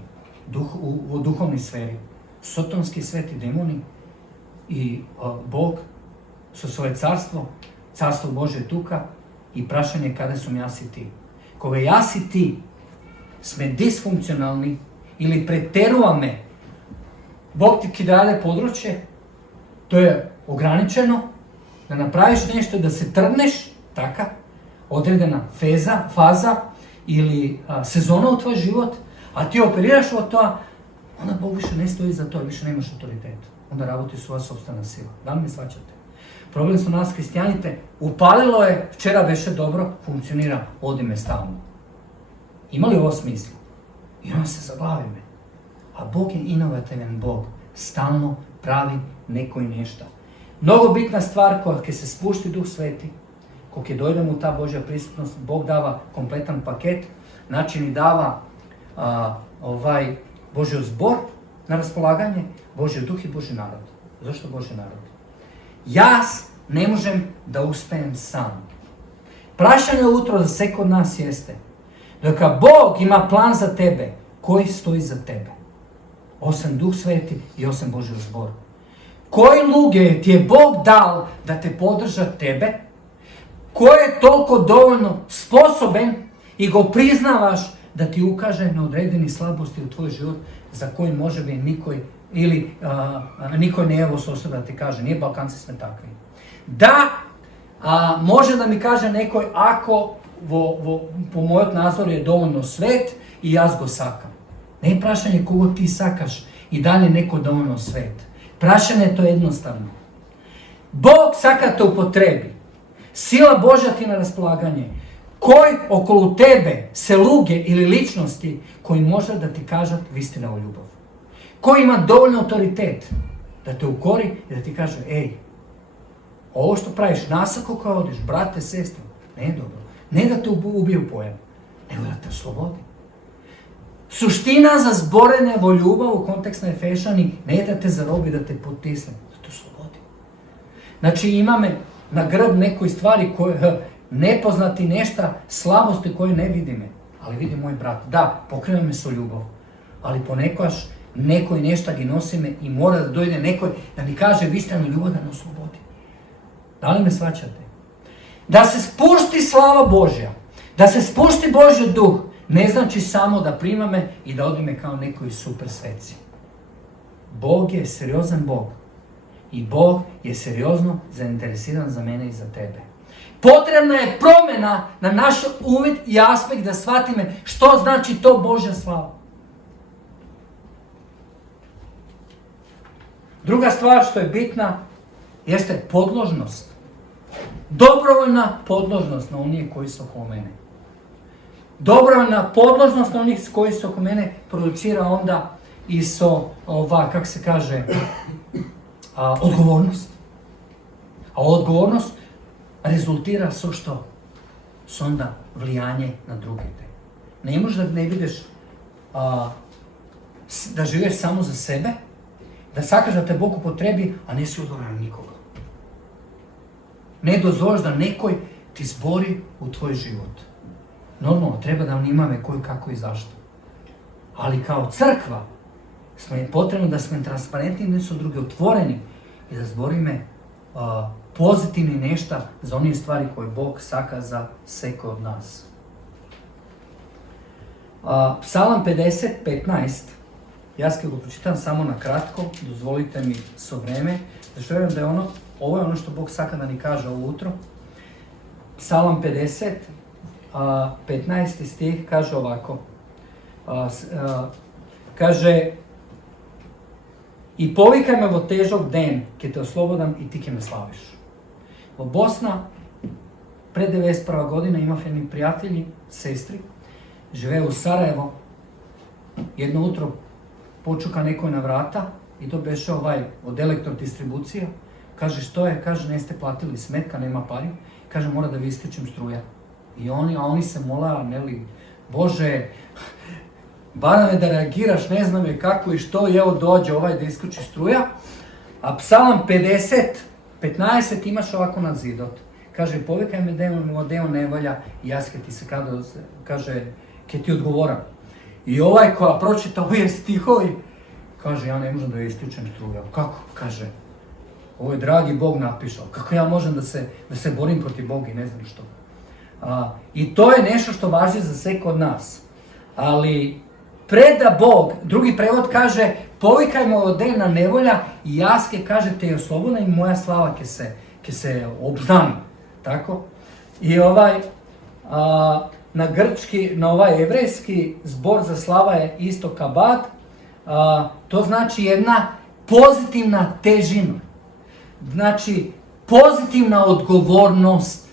u duhovnoj sferi. Sotonski sveti demoni i Bog su svoje carstvo, carstvo Božje tuka i prašanje kada su jas i ti. Koga jas i ti sme disfunkcionalni ili preteruvame, Bog ti dade područje, to je ograničeno, da napraviš nešto, da se trgneš, taka, odredena faza ili sezona u tvoj život, a ti operiraš od toga, onda Bog više ne stoji za to, više nemaš autoritet. Onda raboti svoja sopstvena sila. Da li me shvaćate? Problem su nas hristijanite, upalilo je, včera beše dobro, funkcionira, odime stalno. Ima li ovo smisla? I onda se zaglavime. A Bog je inovativan Bog, stalno pravi neko i nešto. Mnogo bitna stvar koja se spušti Duh Sveti, koliko je dojdemo u ta Božja prisutnost, Bog dava kompletan paket, znači ni dava Božji zbor na raspolaganje, Božji duh i Božji narod. Zašto Božji narod? Ja ne možem da uspejem sam. Prašanje utro za sve kod nas jeste dok Bog ima plan za tebe, koji stoji za tebe. Osim Duh Sveti i osim Božji zbor. Koji luge ti je Bog dal da te podrža tebe, ko je toliko dovoljno sposoben i go priznavaš da ti ukaže na određeni slabosti u tvoj život za koji može bi niko ne evo s osoba da ti kaže, nije Balkanci sme takvi. Da, može da mi kaže nekoj ako po mojom nazoru je dovoljno svet i ja go sakam. Ne prašanje kogo ti sakaš i dalje neko dovoljno svet. Prašanje je to jednostavno. Bog saka te upotrebi. Sila Božja ti na raspolaganje. Koji okolo tebe se luge ili ličnosti koji može da ti kažat istinu o ljubav. Koji ima dovoljno autoritet da te ukori i da ti kaže, ej, ovo što praviš, nasako kao odiš, brate, sestro, ne je dobro. Ne da te ubije u pojam, nego da te oslobodi. Suština za zborene vo ljubav u kontekstu Efešani ne da te zarobi, da te potisne, da te oslobodi. Znači imame na grb nekoj stvari koje nepoznati nešta, slabosti koje ne vidime. Ali vidi moj brat, da, pokriva me so ljubav, ali ponekaš nekoj nešta gi nosi me i mora da dojde nekoj da mi kaže vi ste mi ljubav da me oslobodi. Da li me shvaćate? Da se spušti slava Božja, da se spušti Božji duh, ne znači samo da prima me i da odime kao nekoj super sveci. Bog je seriozan Bog i Bog je seriozno zainteresiran za mene i za tebe. Potrebna je promjena na naš uvid i aspekt da shvatime što znači to Božja slava. Druga stvar što je bitna jeste podložnost. Dobrovoljna podložnost na onih koji su oko mene. Dobrovoljna podložnost na onih koji su oko mene producira onda i kako se kaže, odgovornost. A odgovornost rezultira što onda vlijanje na druge. Ne možeš da ne vidiš da živiš samo za sebe, da sakaš da te Bog upotrebi, a ne si odgovoran nikoga. Ne dozvoliš da nekoj ti zbori u tvoj život. Normalno, treba da imame koji, kako i zašto. Ali kao crkva je potrebno da smo transparentni, da su drugi otvoreni i da zborime pozitivni nešta za one stvari koje Bog saka za sveko od nas. Psalam 50:15, ja ga pročitam samo na kratko, dozvolite mi so vreme, zašto vjerujem da je ovo je ono što Bog saka da ni kaže ovo utro. Psalam 50:15 stih kaže ovako, kaže i povikaj me vo težok den, ke te oslobodam i ti ke me slaviš. V Bosna, pre 91. godina, imam jedni prijatelji, sestri, žive u Sarajevo, jedno utro počuka nekoj na vrata i to beše od elektrodistribucija. Kaže, što je? Kaže, ne ste platili smetka, nema pari. Kaže, mora da vi isključim struja. I oni se mola, Bože, barame da reagiraš, ne znam je kako i što, i evo dođe da isključi struja. A Psalam 50:15 imaš ovako na zidot. Kaže, povikaj me deo nevolja i ja ti se kaže, ke ti odgovoram. I koja pročita ove stihovi, kaže, ja ne možem da je isključem struja. Kako? Kaže, ovo je dragi Bog napišao. Kako ja možem da se borim protiv Boga i ne znam što. I to je nešto što važi za sve kod nas. Ali preda Bog, drugi prevod kaže, povikaj me od dena nevolja i jaske, kaže, te je oslobodna i moja slava ke se obznani. Tako? I na grčki, na evrejski zbor za slava je isto kabad. To znači jedna pozitivna težina. Znači, pozitivna odgovornost.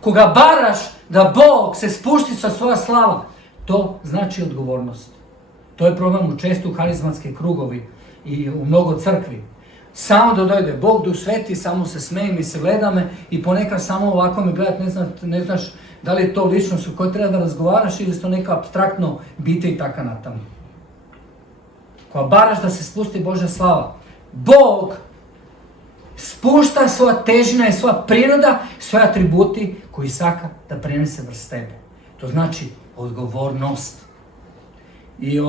Koga baraš da Bog se spušti sa svoja slava, to znači odgovornost. To je problem često u harizmatske krugovi i u mnogo crkvi. Samo da dojde Bog, Duh Sveti, samo se smejem i se gleda me i ponekad samo ovako me gledat, ne znaš da li je to ličnost u kojoj treba da razgovaraš ili je to neka apstraktno bite i taka na tamo. Koja baraš da se spusti Božja slava. Bog spušta svoja težina i svoja priroda, svoje atributi koji saka da prenese vrst tebe. To znači odgovornost. I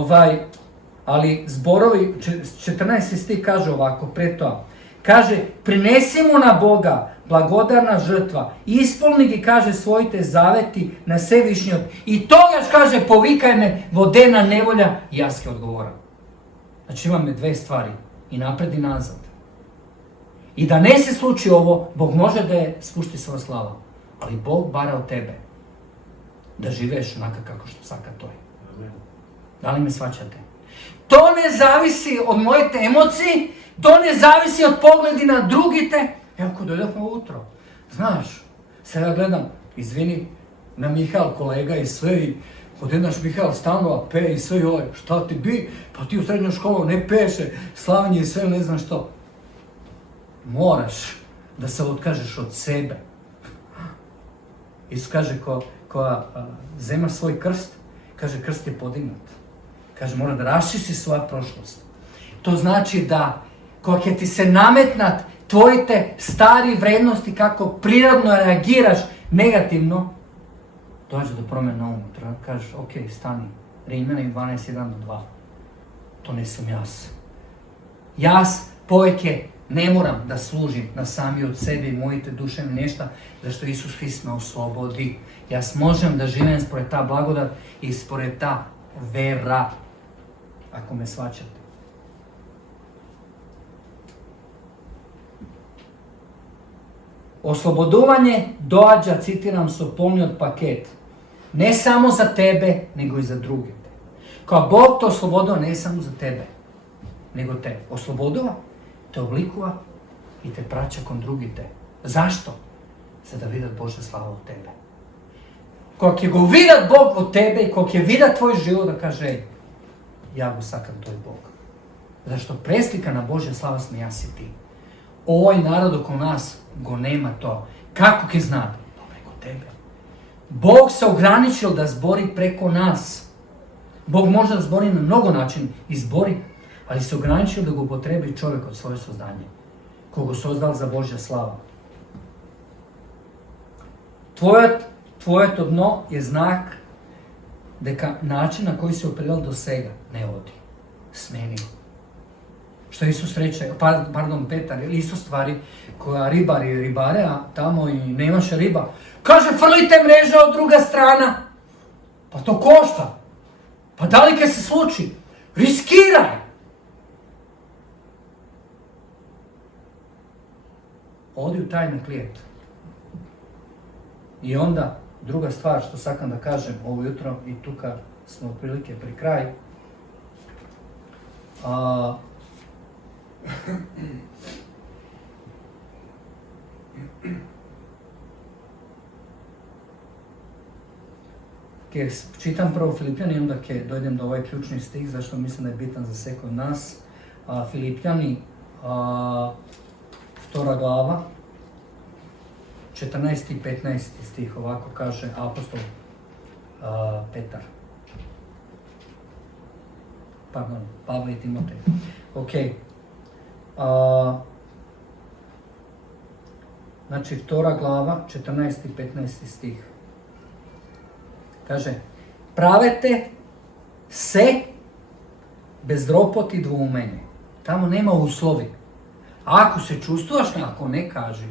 ali zborovi, 14. stih kaže ovako, pre to. Kaže, prinesimo na Boga blagodarna žrtva, ispolnik i kaže svojite zaveti na Svevišnji i togaš kaže povikaj me vodena nevolja i ja se odgovoram. Znači imam dve stvari, i napred i nazad. I da ne se sluči ovo, Bog može da je spušti svoja slava, ali Bog bara od tebe da živeš onaka kako što saka to je. Da li me shvaćate? To ne zavisi od moje emocije, to ne zavisi od pogledi na drugi te. Evo ko dođemo ujutro, znaš, sad ja gledam, izvini, na Mihajl kolega i sve, i odjednaš Mihajl stalno pe i sve, joj, šta ti bi, pa ti u srednjoj školu ne peše, slavanje i sve, ne znam što. Moraš da se otkažeš od sebe. Isus kaže, koja zema svoj krst, kaže krst je podignut. Kaže, mora da raščisti svoja prošlost. To znači da, kako ti se nametnat tvoji te stari vrednosti, kako prirodno reagiraš negativno, dođe do promjena unutra. Kažeš, ok, stani, Rimljani 12:1-2. To nisam jas. Jas, povijek ne moram da služim na sami od sebe i mojite duše mi nešta, zašto Isus Hrist me oslobodi. Jas možem da živim spored ta blagodat i spored ta vera, ako me shvaćate. Oslobodovanje dođa, citiram, sopolni od paket. Ne samo za tebe, nego i za druge. Kao Bog to oslobodova ne samo za tebe, nego te oslobodova, te oblikova i te praća kon drugi te. Zašto? Za da vidat Božja slava od tebe. Kog je go vidat Bog od tebe i kog je vidat tvoj život, da kaže, ja go sakam tvoj Bog. Zašto preslika na Božja slava sme ja si ti. Ovaj narod oko nas go nema to. Kako ke zna? To preko tebe. Bog se ograničio da zbori preko nas. Bog može da zbori na mnogo način i zbori, ali se ograničio da ga upotrebi čovjek od svoje sozdanje, koga sozdal za Božja slava. Tvoje to dno je znak deka način na koji se oprel do svega ne vodi. Smeni. Što Isus reče, Petar, isto stvari koja ribare, a tamo i nemaše riba. Kaže, frlite mreža od druga strana. Pa to košta. Pa da li ke se sluči? Riskiraj. Odi u tajni klijet. I onda, druga stvar što sakam da kažem ovo jutro, i tuka smo otprilike pri kraju, čitam prvo Filipljani, onda dojdem do ovaj ključni stih, zašto mislim da je bitan za sve kod nas. Filipljani, 2. glava, 14. i 15. stih, ovako kaže apostol Petar. Pavle i Timotej. Ok. Znači, 2. glava, 14. i 15. stih. Kaže, pravete se bez ropoti dvoumenje. Tamo nema uslovi. Ako se čustvaš, ako ne, kaže.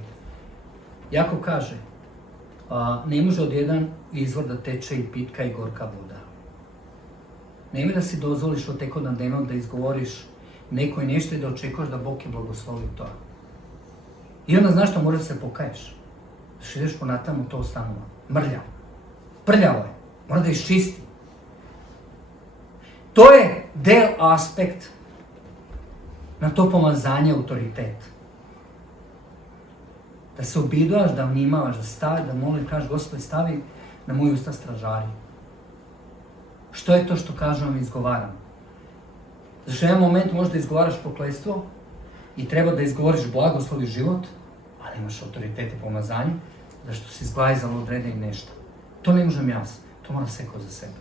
Jako kaže, ne može od jedan izvor da teče i pitka i gorka voda. Nemoj da si dozvoliš od teko na deno da izgovoriš neko i nešto i da očekuješ da Bog je blagoslovi to. I onda znaš što moraš da se pokaješ. Da ideš po natamu to stanova. Mrlja. Prljavo je. Mora da iščisti. To je del aspekt na to pomazanje autoritet. Da se obidvaš, da vnimavaš, da stavi, da moliš, kažeš, Gospodи, stavi na moji usta stražari. Što je to što kažem i izgovaram? Zašto jedan moment možda izgovaraš prokletstvo, i treba da izgovoriš blagoslovi život, ali imaš autoritet i pomazanje, zašto si zglajzalo odrede i nešto. To ne možem ja, to mora sveko za sebe.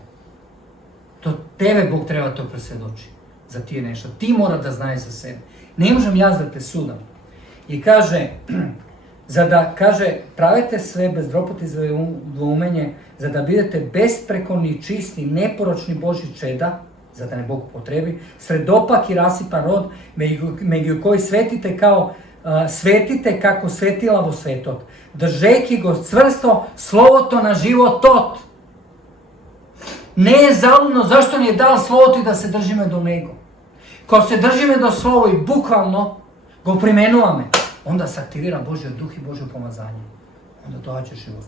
To tebe Bog treba to presvjedoči, za ti je nešto. Ti mora da znaje za sebe. Ne možem ja da te sudam. I kaže, pravite sve bez dropoti dvoumenje, za da budete besprekorni, čisti, neporočni Božji čeda, za da ne Bog potrebi, sredopak i rasipan rod, među koji svetite kako svetilavo svetot, držeki go cvrsto, slovo to na životot. Ne je zaludno, zašto ni je dal slovo ti da se držime do nego. Ko se držime do slovo i bukvalno go primenujeme, onda se aktivira Božji duh i Božje pomazanje. Onda dođe život.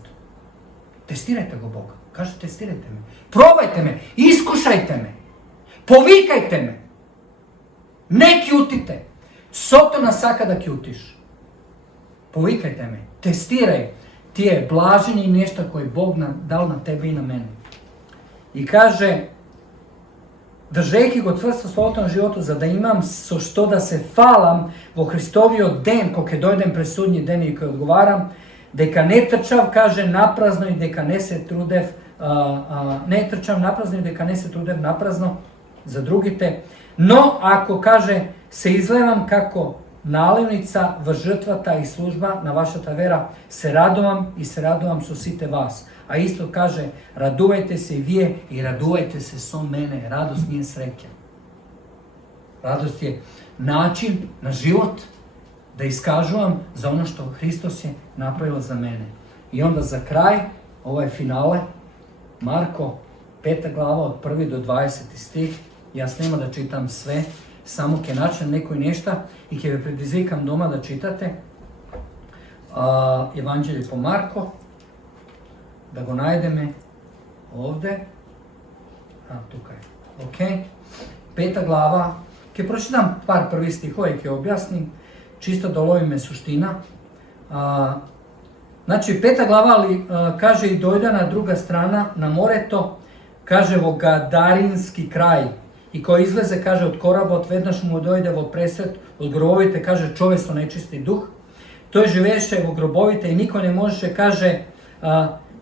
Testirajte go Boga. Kaže, testirajte me. Probajte me. Iskušajte me. Povikajte me. Ne kjutite. Sotona saka da kjutiš. Povikajte me. Testiraj. Ti je blaženje i nešto koje Bog dal na tebe i na mene. I kaže, držeki go cvrsto slovo na životu, za da imam so što da se falam vo Hristovio den, koke dojdem pred sudnji den i koji odgovaram, deka ne trčav, kaže, naprazno i deka ne se trudev, ne trčav naprazno i deka ne se trudev naprazno za drugite. No, ako, kaže, se izlevam kako nalivnica v žrtvata i služba na vaša ta vera, se radovam so site vas. A isto kaže, radujte se i vije i radujte se so mene. Radost nije sreća. Radost je način na život da iskažujem za ono što Hristos je napravio za mene. I onda za kraj, ovo je finale, Marko 5. glava od 1. do 20. stih. Ja snema da čitam sve, samo ke načnem nekoj nešta i ke ve predizvikam doma da čitate. Evanđelje po Marko, da go najdeme ovde. Tukaj. Ok. 5. glava. Ke pročitam par prvi stihova i ke objasnim, čisto da lovime suština. Znači, 5. glava, ali kaže i dojdana druga strana na moreto, kaže vo Gadarinski kraj. I ko izleze, kaže, od koraba, odvednaš mu dojde vo presret, od grobovite, kaže, čovesto nečisti duh. To je živeše vo grobovite i niko ne može, kaže,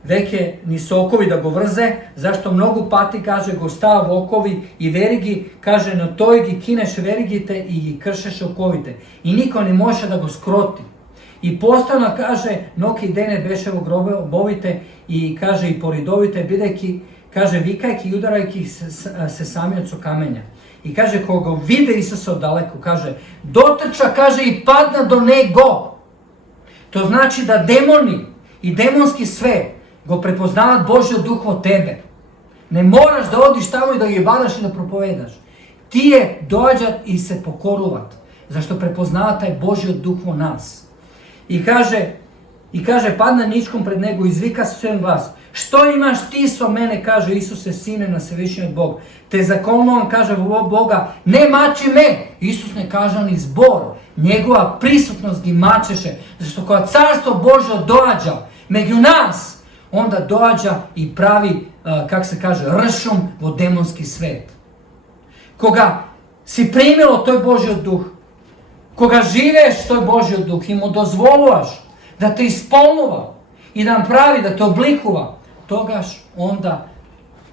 veke ni sokovi da go vrze, zašto mnogo pati, kaže, go stav okovi i verigi, kaže, no toj gi kineš verigite i gi kršeš okovite. I niko ne može da go skroti. I postavno, kaže, noki dene beše vo grobovite i, kaže, i poridovite, bideki, kaže, vikajki i udarajki se sami od kamenja. I kaže, koga vide Isusa od daleko, kaže, dotrča, kaže, i padna do nego. To znači da demoni i demonski sve go prepoznavat Božjo duh od tebe. Ne moraš da odiš tamo i da je baraš i da propovedaš. Ti je dođat i se pokoruvat, zašto prepoznava taj Božjo duh od nas. I kaže, padna ničkom pred nego, izvika se svojim glas. Što imaš ti so mene, kaže Isuse, sine na svevišnji od Boga. Te zakolno kaže Boga, ne mači me. Isus ne kaže ni zbor. Njegova prisutnost gi mačeše. Zašto kada carstvo Božje dođa među nas, onda dođa i pravi, kak se kaže, ršom vo demonski svet. Koga si primilo toj Božji duh, koga živeš toj Božji duh i mu dozvoluješ da te ispolnuva i da pravi, da te oblikuva, togaš onda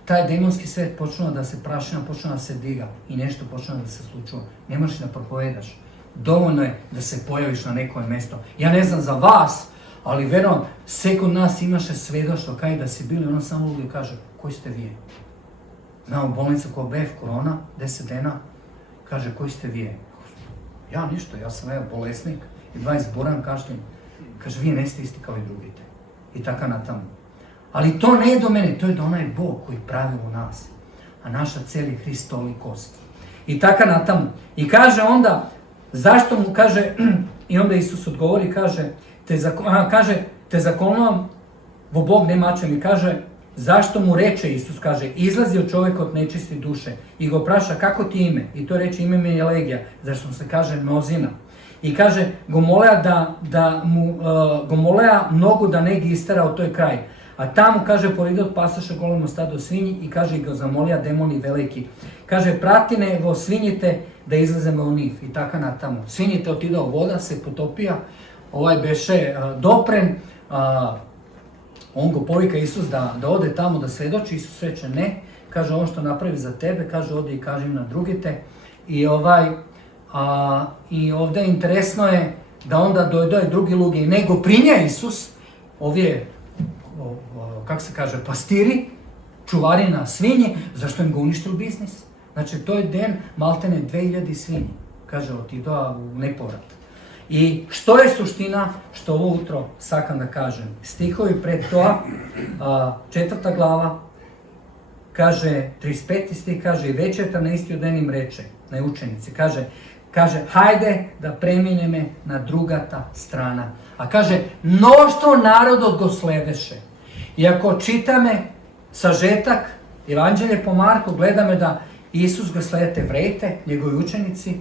taj demonski svet počne da se prašina, počne da se diga i nešto počne da se slučuje. Ne možeš da propovedaš. Dovoljno je da se pojaviš na nekoje mesto. Ja ne znam za vas, ali verujem, sve kod nas imaše svedoštvo kaj da si bili, ono samo ljudi kaže, koji ste vi? Znamo bolnica ko BF, korona, 10 dana, kaže, koji ste vi? Ja ništa, ja sam bolesnik i 20 boran kašljem. Kaže, vi neste isti kao i drugite. I taka na tamo. Ali to ne je do mene, to je do onaj Bog koji pravi u nas. A naša cijeli Hristolikost. I taka na tamo. I kaže onda, zašto mu kaže, i onda Isus odgovori, kaže, te zakolnuvam, vo Bog ne mačem. I kaže, zašto mu reče Isus, kaže, izlazi od čovjeka od nečisti duše. I go praša, kako ti ime? I to reče, ime mi je Legija, zašto se kaže Nozina. I kaže, go molea mnogo da ne gi istera u toj kraj. A tamo, kaže, pored od pasoše golemo stado svinji i kaže ga zamolija demoni veliki. Kaže, pratine go svinjite da izlezemo u Niv i taka na tamo. Svinjite otidao voda, se potopija, ovaj beše dopren, on go povika Isus da ode tamo da svedoči, Isus reče ne, kaže ono što napravi za tebe, kaže ode i kaži im na drugite. I ovdje interesno je da onda dojde drugi lugi, nego prinja Isus, ovdje, kako se kaže, pastiri, čuvari na svinji, zašto im ga uništili biznis? Znači, to je den maltene 2000 svinji, kaže, otidoa u nepovrat. I što je suština, što ovo utro sakam da kažem? Stihovi pred toa, 4. glava, kaže, 35. stih, kaže, i večeta na isti den im reče, na učenici, kaže, hajde da premineme na drugata strana. A kaže, mnoštvo naroda go sledeše. I ako čitame sažetak, Evanđelje po Marku, gledame da Isus ga sledete vrejte, njegovi učenici,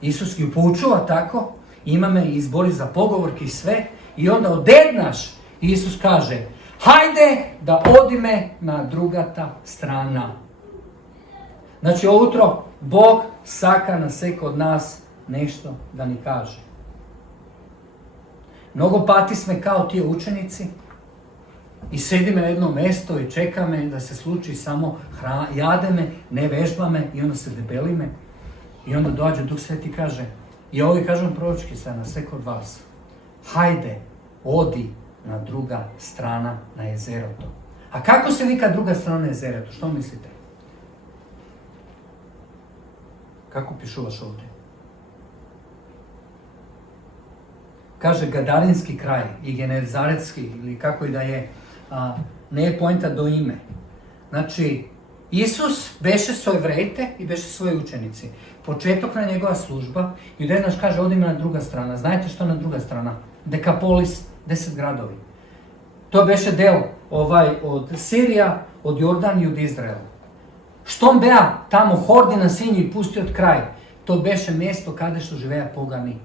Isus ga poučuva tako, imame izbori za pogovorki i sve, i onda odednaš Isus kaže, hajde da odime na drugata strana. Znači, ujutro Bog saka na sveko od nas nešto da ni kaže. Mnogo pati sme kao ti učenici i sedime na jedno mesto i čekame da se sluči samo jademe, ne vežbame i onda se debelime. I onda dođe Duh Sveti kaže, i ovo kažem proročki sad na sveko od vas, hajde, odi na druga strana na jezero to. A kako se vika druga strana na jezero to? Što mislite? Kako pišuvaš ovdje? Kaže Gadarinski kraj i Genezaretski, ili kako i da je, ne je poenta do ime. Znači, Isus beše svoje vrejte i beše svoje učenici. Početok na njegova služba i odjednaš kaže, odime na druga strana. Znate što na druga strana? Dekapolis, 10 gradovi. To beše del od Sirija, od Jordan i od Izraela. Štom bea tamo hordi na svinji i pusti od kraj. To beše mjesto kada što živeja pogani.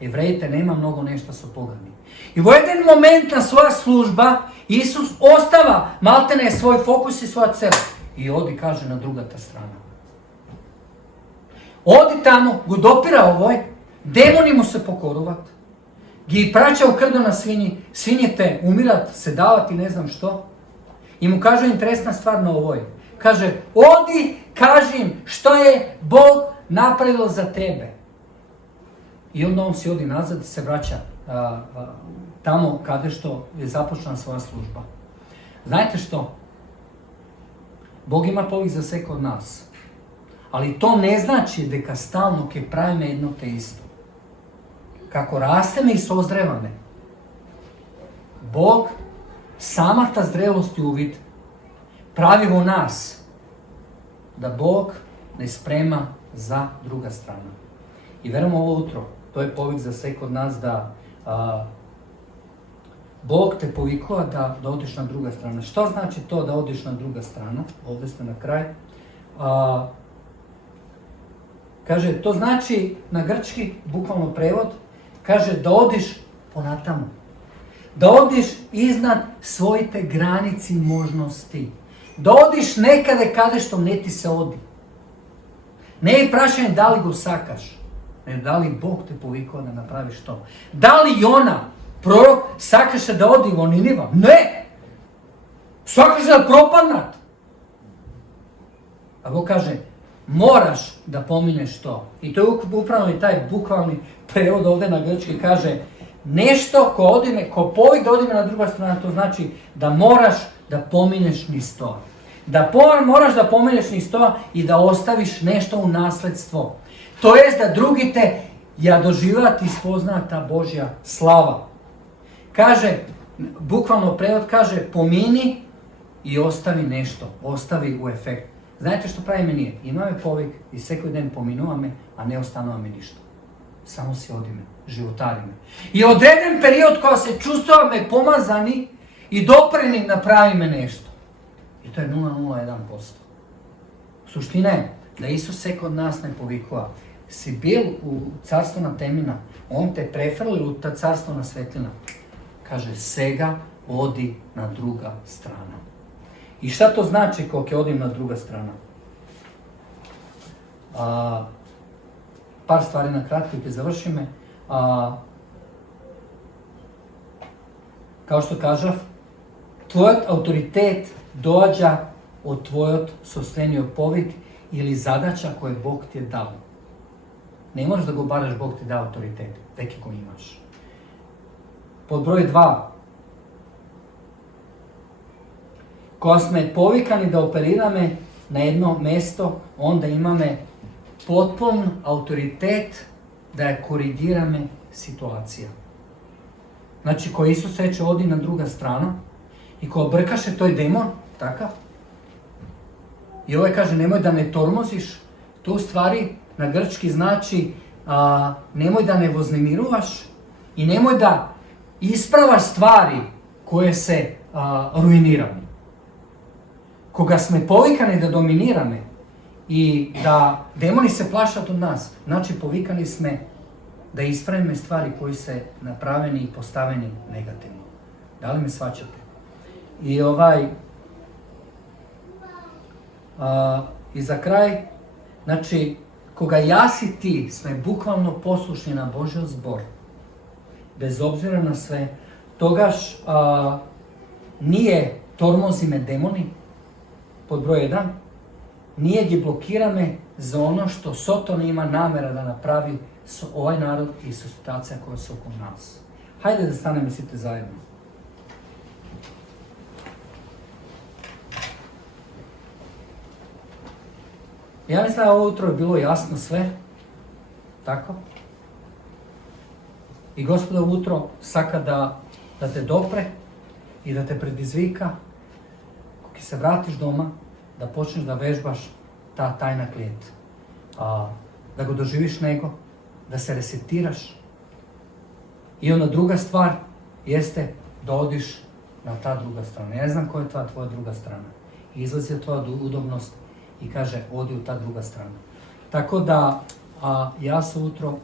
Jevrejte, nema mnogo nešto sa pogani. I u jedan moment na svoja služba Isus ostava maltene svoj fokus i svoja cela. I odi, kaže, na drugata strana. Odi tamo, go dopira ovoj, demoni mu se pokorovat, gi praća u krdo na svinji, svinjete umirat, se davati, ne znam što. I mu kaže interesna stvar na ovoj. Kaže, odi, kaži im što je Bog napravilo za tebe. I onda on si odi nazad, se vraća tamo kada što je započela svoja služba. Znate što? Bog ima povik za sve kod nas. Ali to ne znači da stalno ke pravime jedno te isto. Kako rasteme i sozrevame, Bog, sama ta zrelost i uvid, pravi u nas da Bog ne sprema za druga strana. I verujemo ovo utro, to je povik za sve kod nas da Bog te povikuje da odiš na druga strana. Što znači to da odiš na druga strana? Ovdje smo na kraj. Kaže, to znači na grčki, bukvalno prevod, kaže da odiš ponatamo. Da odiš iznad svojite granici možnosti. Da odiš nekade kada što ne ti se odi. Ne je prašanje da li go sakaš, ne da li Bog te povikao da napraviš to. Da li Jona, prorok, sakaše da odi u Niniva? Ne! Sakaše da propadnat. A Bog kaže, moraš da pomineš to. I to je upravo i taj bukvalni prevod ovdje na grčki kaže, nešto ko odime, ko povik da odime na druga strana, to znači da moraš da pomineš niz to. Da moraš da pomineš niz to i da ostaviš nešto u nasledstvo. To jest da drugi te doživati i spozna ta Božja slava. Kaže, bukvalno prevod kaže, pomini i ostavi nešto, ostavi u efekt. Znate što pravi meni je? Imame povik i svaki dan pominuva me, a ne ostanova me ništa. Samo si odime, životari me. I odreden period koja se čustva me pomazani i dopreni napravi me nešto. I to je 0,01%. Suština je da Isus se kod nas ne povikova. Si bil u carstvo na temina, on te preferili u ta carstvo na svetlina. Kaže, sega odi na druga strana. I šta to znači koliko odim na druga strana? Par stvari na kratko i završime. Kao što kažem, tvoj autoritet dođa od tvojot sostenio povik ili zadaća koje Bog ti je dao. Ne možeš da go baraš, Bog ti dao autoritet, veki ko imaš. Pod broj 2. Ko sme povikani da operirame na jedno mesto, onda imame potpun autoritet da je korigirame situacija. Znači, ko Isus reče, odi na druga strana i ko brkaše toj demon, takav, i ovaj kaže, nemoj da ne tormoziš, to u stvari na grčki znači nemoj da ne voznemiruvaš i nemoj da ispravaš stvari koje se ruiniraju. Koga sme povikani da dominirame i da demoni se plašat od nas, znači povikani sme da ispravime stvari koji se napraveni i postaveni negativno. Da li me shvaćate? I za kraj, znači, koga jas i ti sme bukvalno poslušni na Božji zbor, bez obzira na sve, togaž nije tormozi me demoni, pod broj 1, nije gi blokirame za ono što Soton ima namjera da napravi ovaj narod i situacija koja su oko nas. Hajde da stanemo svi zajedno. Ja mislim da ovo jutro je bilo jasno sve. Tako? I Gospod ovo jutro saka da te dopre i da te predizvika, ako se vratiš doma, da počneš da vežbaš ta tajna klijet. Da go doživiš nego, da se resetiraš. I onda druga stvar jeste da odiš na ta druga strana. Ja ne znam koja je tvoja druga strana. Izlazi je tvoja udobnost i kaže odi u ta druga strana. Tako da ja se utro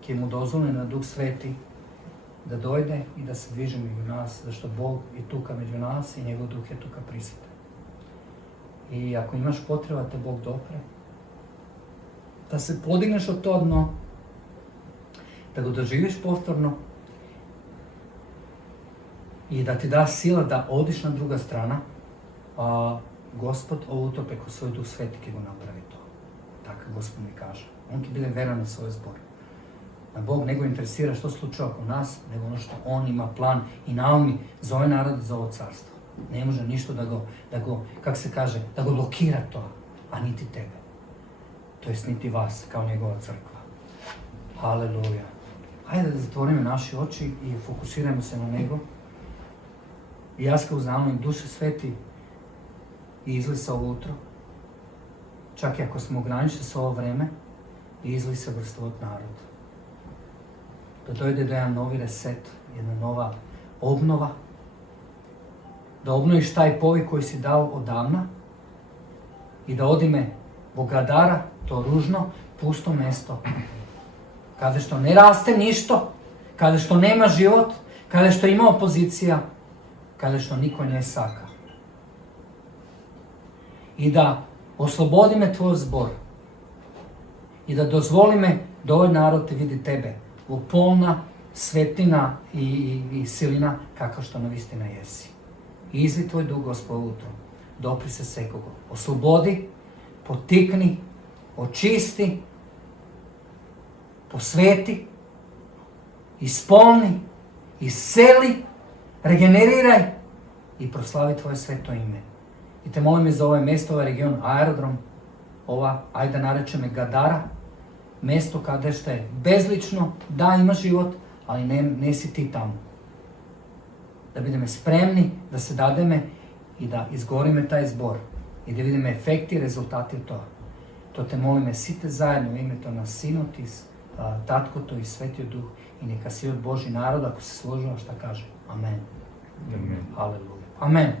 ki mu dozvolim na Duh Sveti da dojde i da se dviže među nas, zašto Bog je tuka među nas i njegov Duh je tuka prisutan. I ako imaš potreba te Bog dopre, da se podigneš od to dno, da go doživiš povtorno i da ti da sila da odiš na druga strana, Gospod ovo utro preko svoj Duh Sveti ki go napravi to. Tako Gospod mi kaže. On ki bile veran na svoj zbor. Na Bog nego interesira što slučaja oko nas, nego ono što On ima plan i naumi za ovaj narod i za ovo carstvo. Ne može ništa da go, kak se kaže, da go blokira to, a niti tebe. To jest niti vas, kao njegova crkva. Haleluja. Hajde da zatvorimo naše oči i fokusiramo se na Nego. I jaska uznamo im Duše Sveti i izlisa ovo utro. Čak i ako smo ograničili sa ovo vreme, i izlisa vrst ovog naroda. Da dojde do jedan novi reset, jedna nova obnova. Da obnoviš taj povik koji si dao odavna i da odime Bogadara, to ružno, pusto mesto. Kada što ne raste ništo, kada što nema život, kada što ima opozicija, kada što niko ne saka. I da oslobodi me tvoj zbor i da dozvoli me da ovaj narod te vidi tebe u polna svetina i silina kako što na vistina jesi. I izli tvoj duh, Gospod, utro. Dopri se sekogo. Oslobodi, potikni, očisti, posveti, ispolni, iseli, regeneriraj i proslavi tvoje sveto ime. I te molim za ovaj mjesto, ovaj region, aerodrom, ajde da narečeme Gadara, mjesto kada što je bezlično, da ima život, ali ne si ti tamo. Da budeme spremni, da se dademe i da izgorime taj zbor i da vidimo efekti i rezultati toga. To te molime svi te zajedno u ime to na Sinotis, Tatko to i Svetio Duh i neka si od Božji narod ako se složila šta kaže. Amen. Amen. Haleluja. Amen.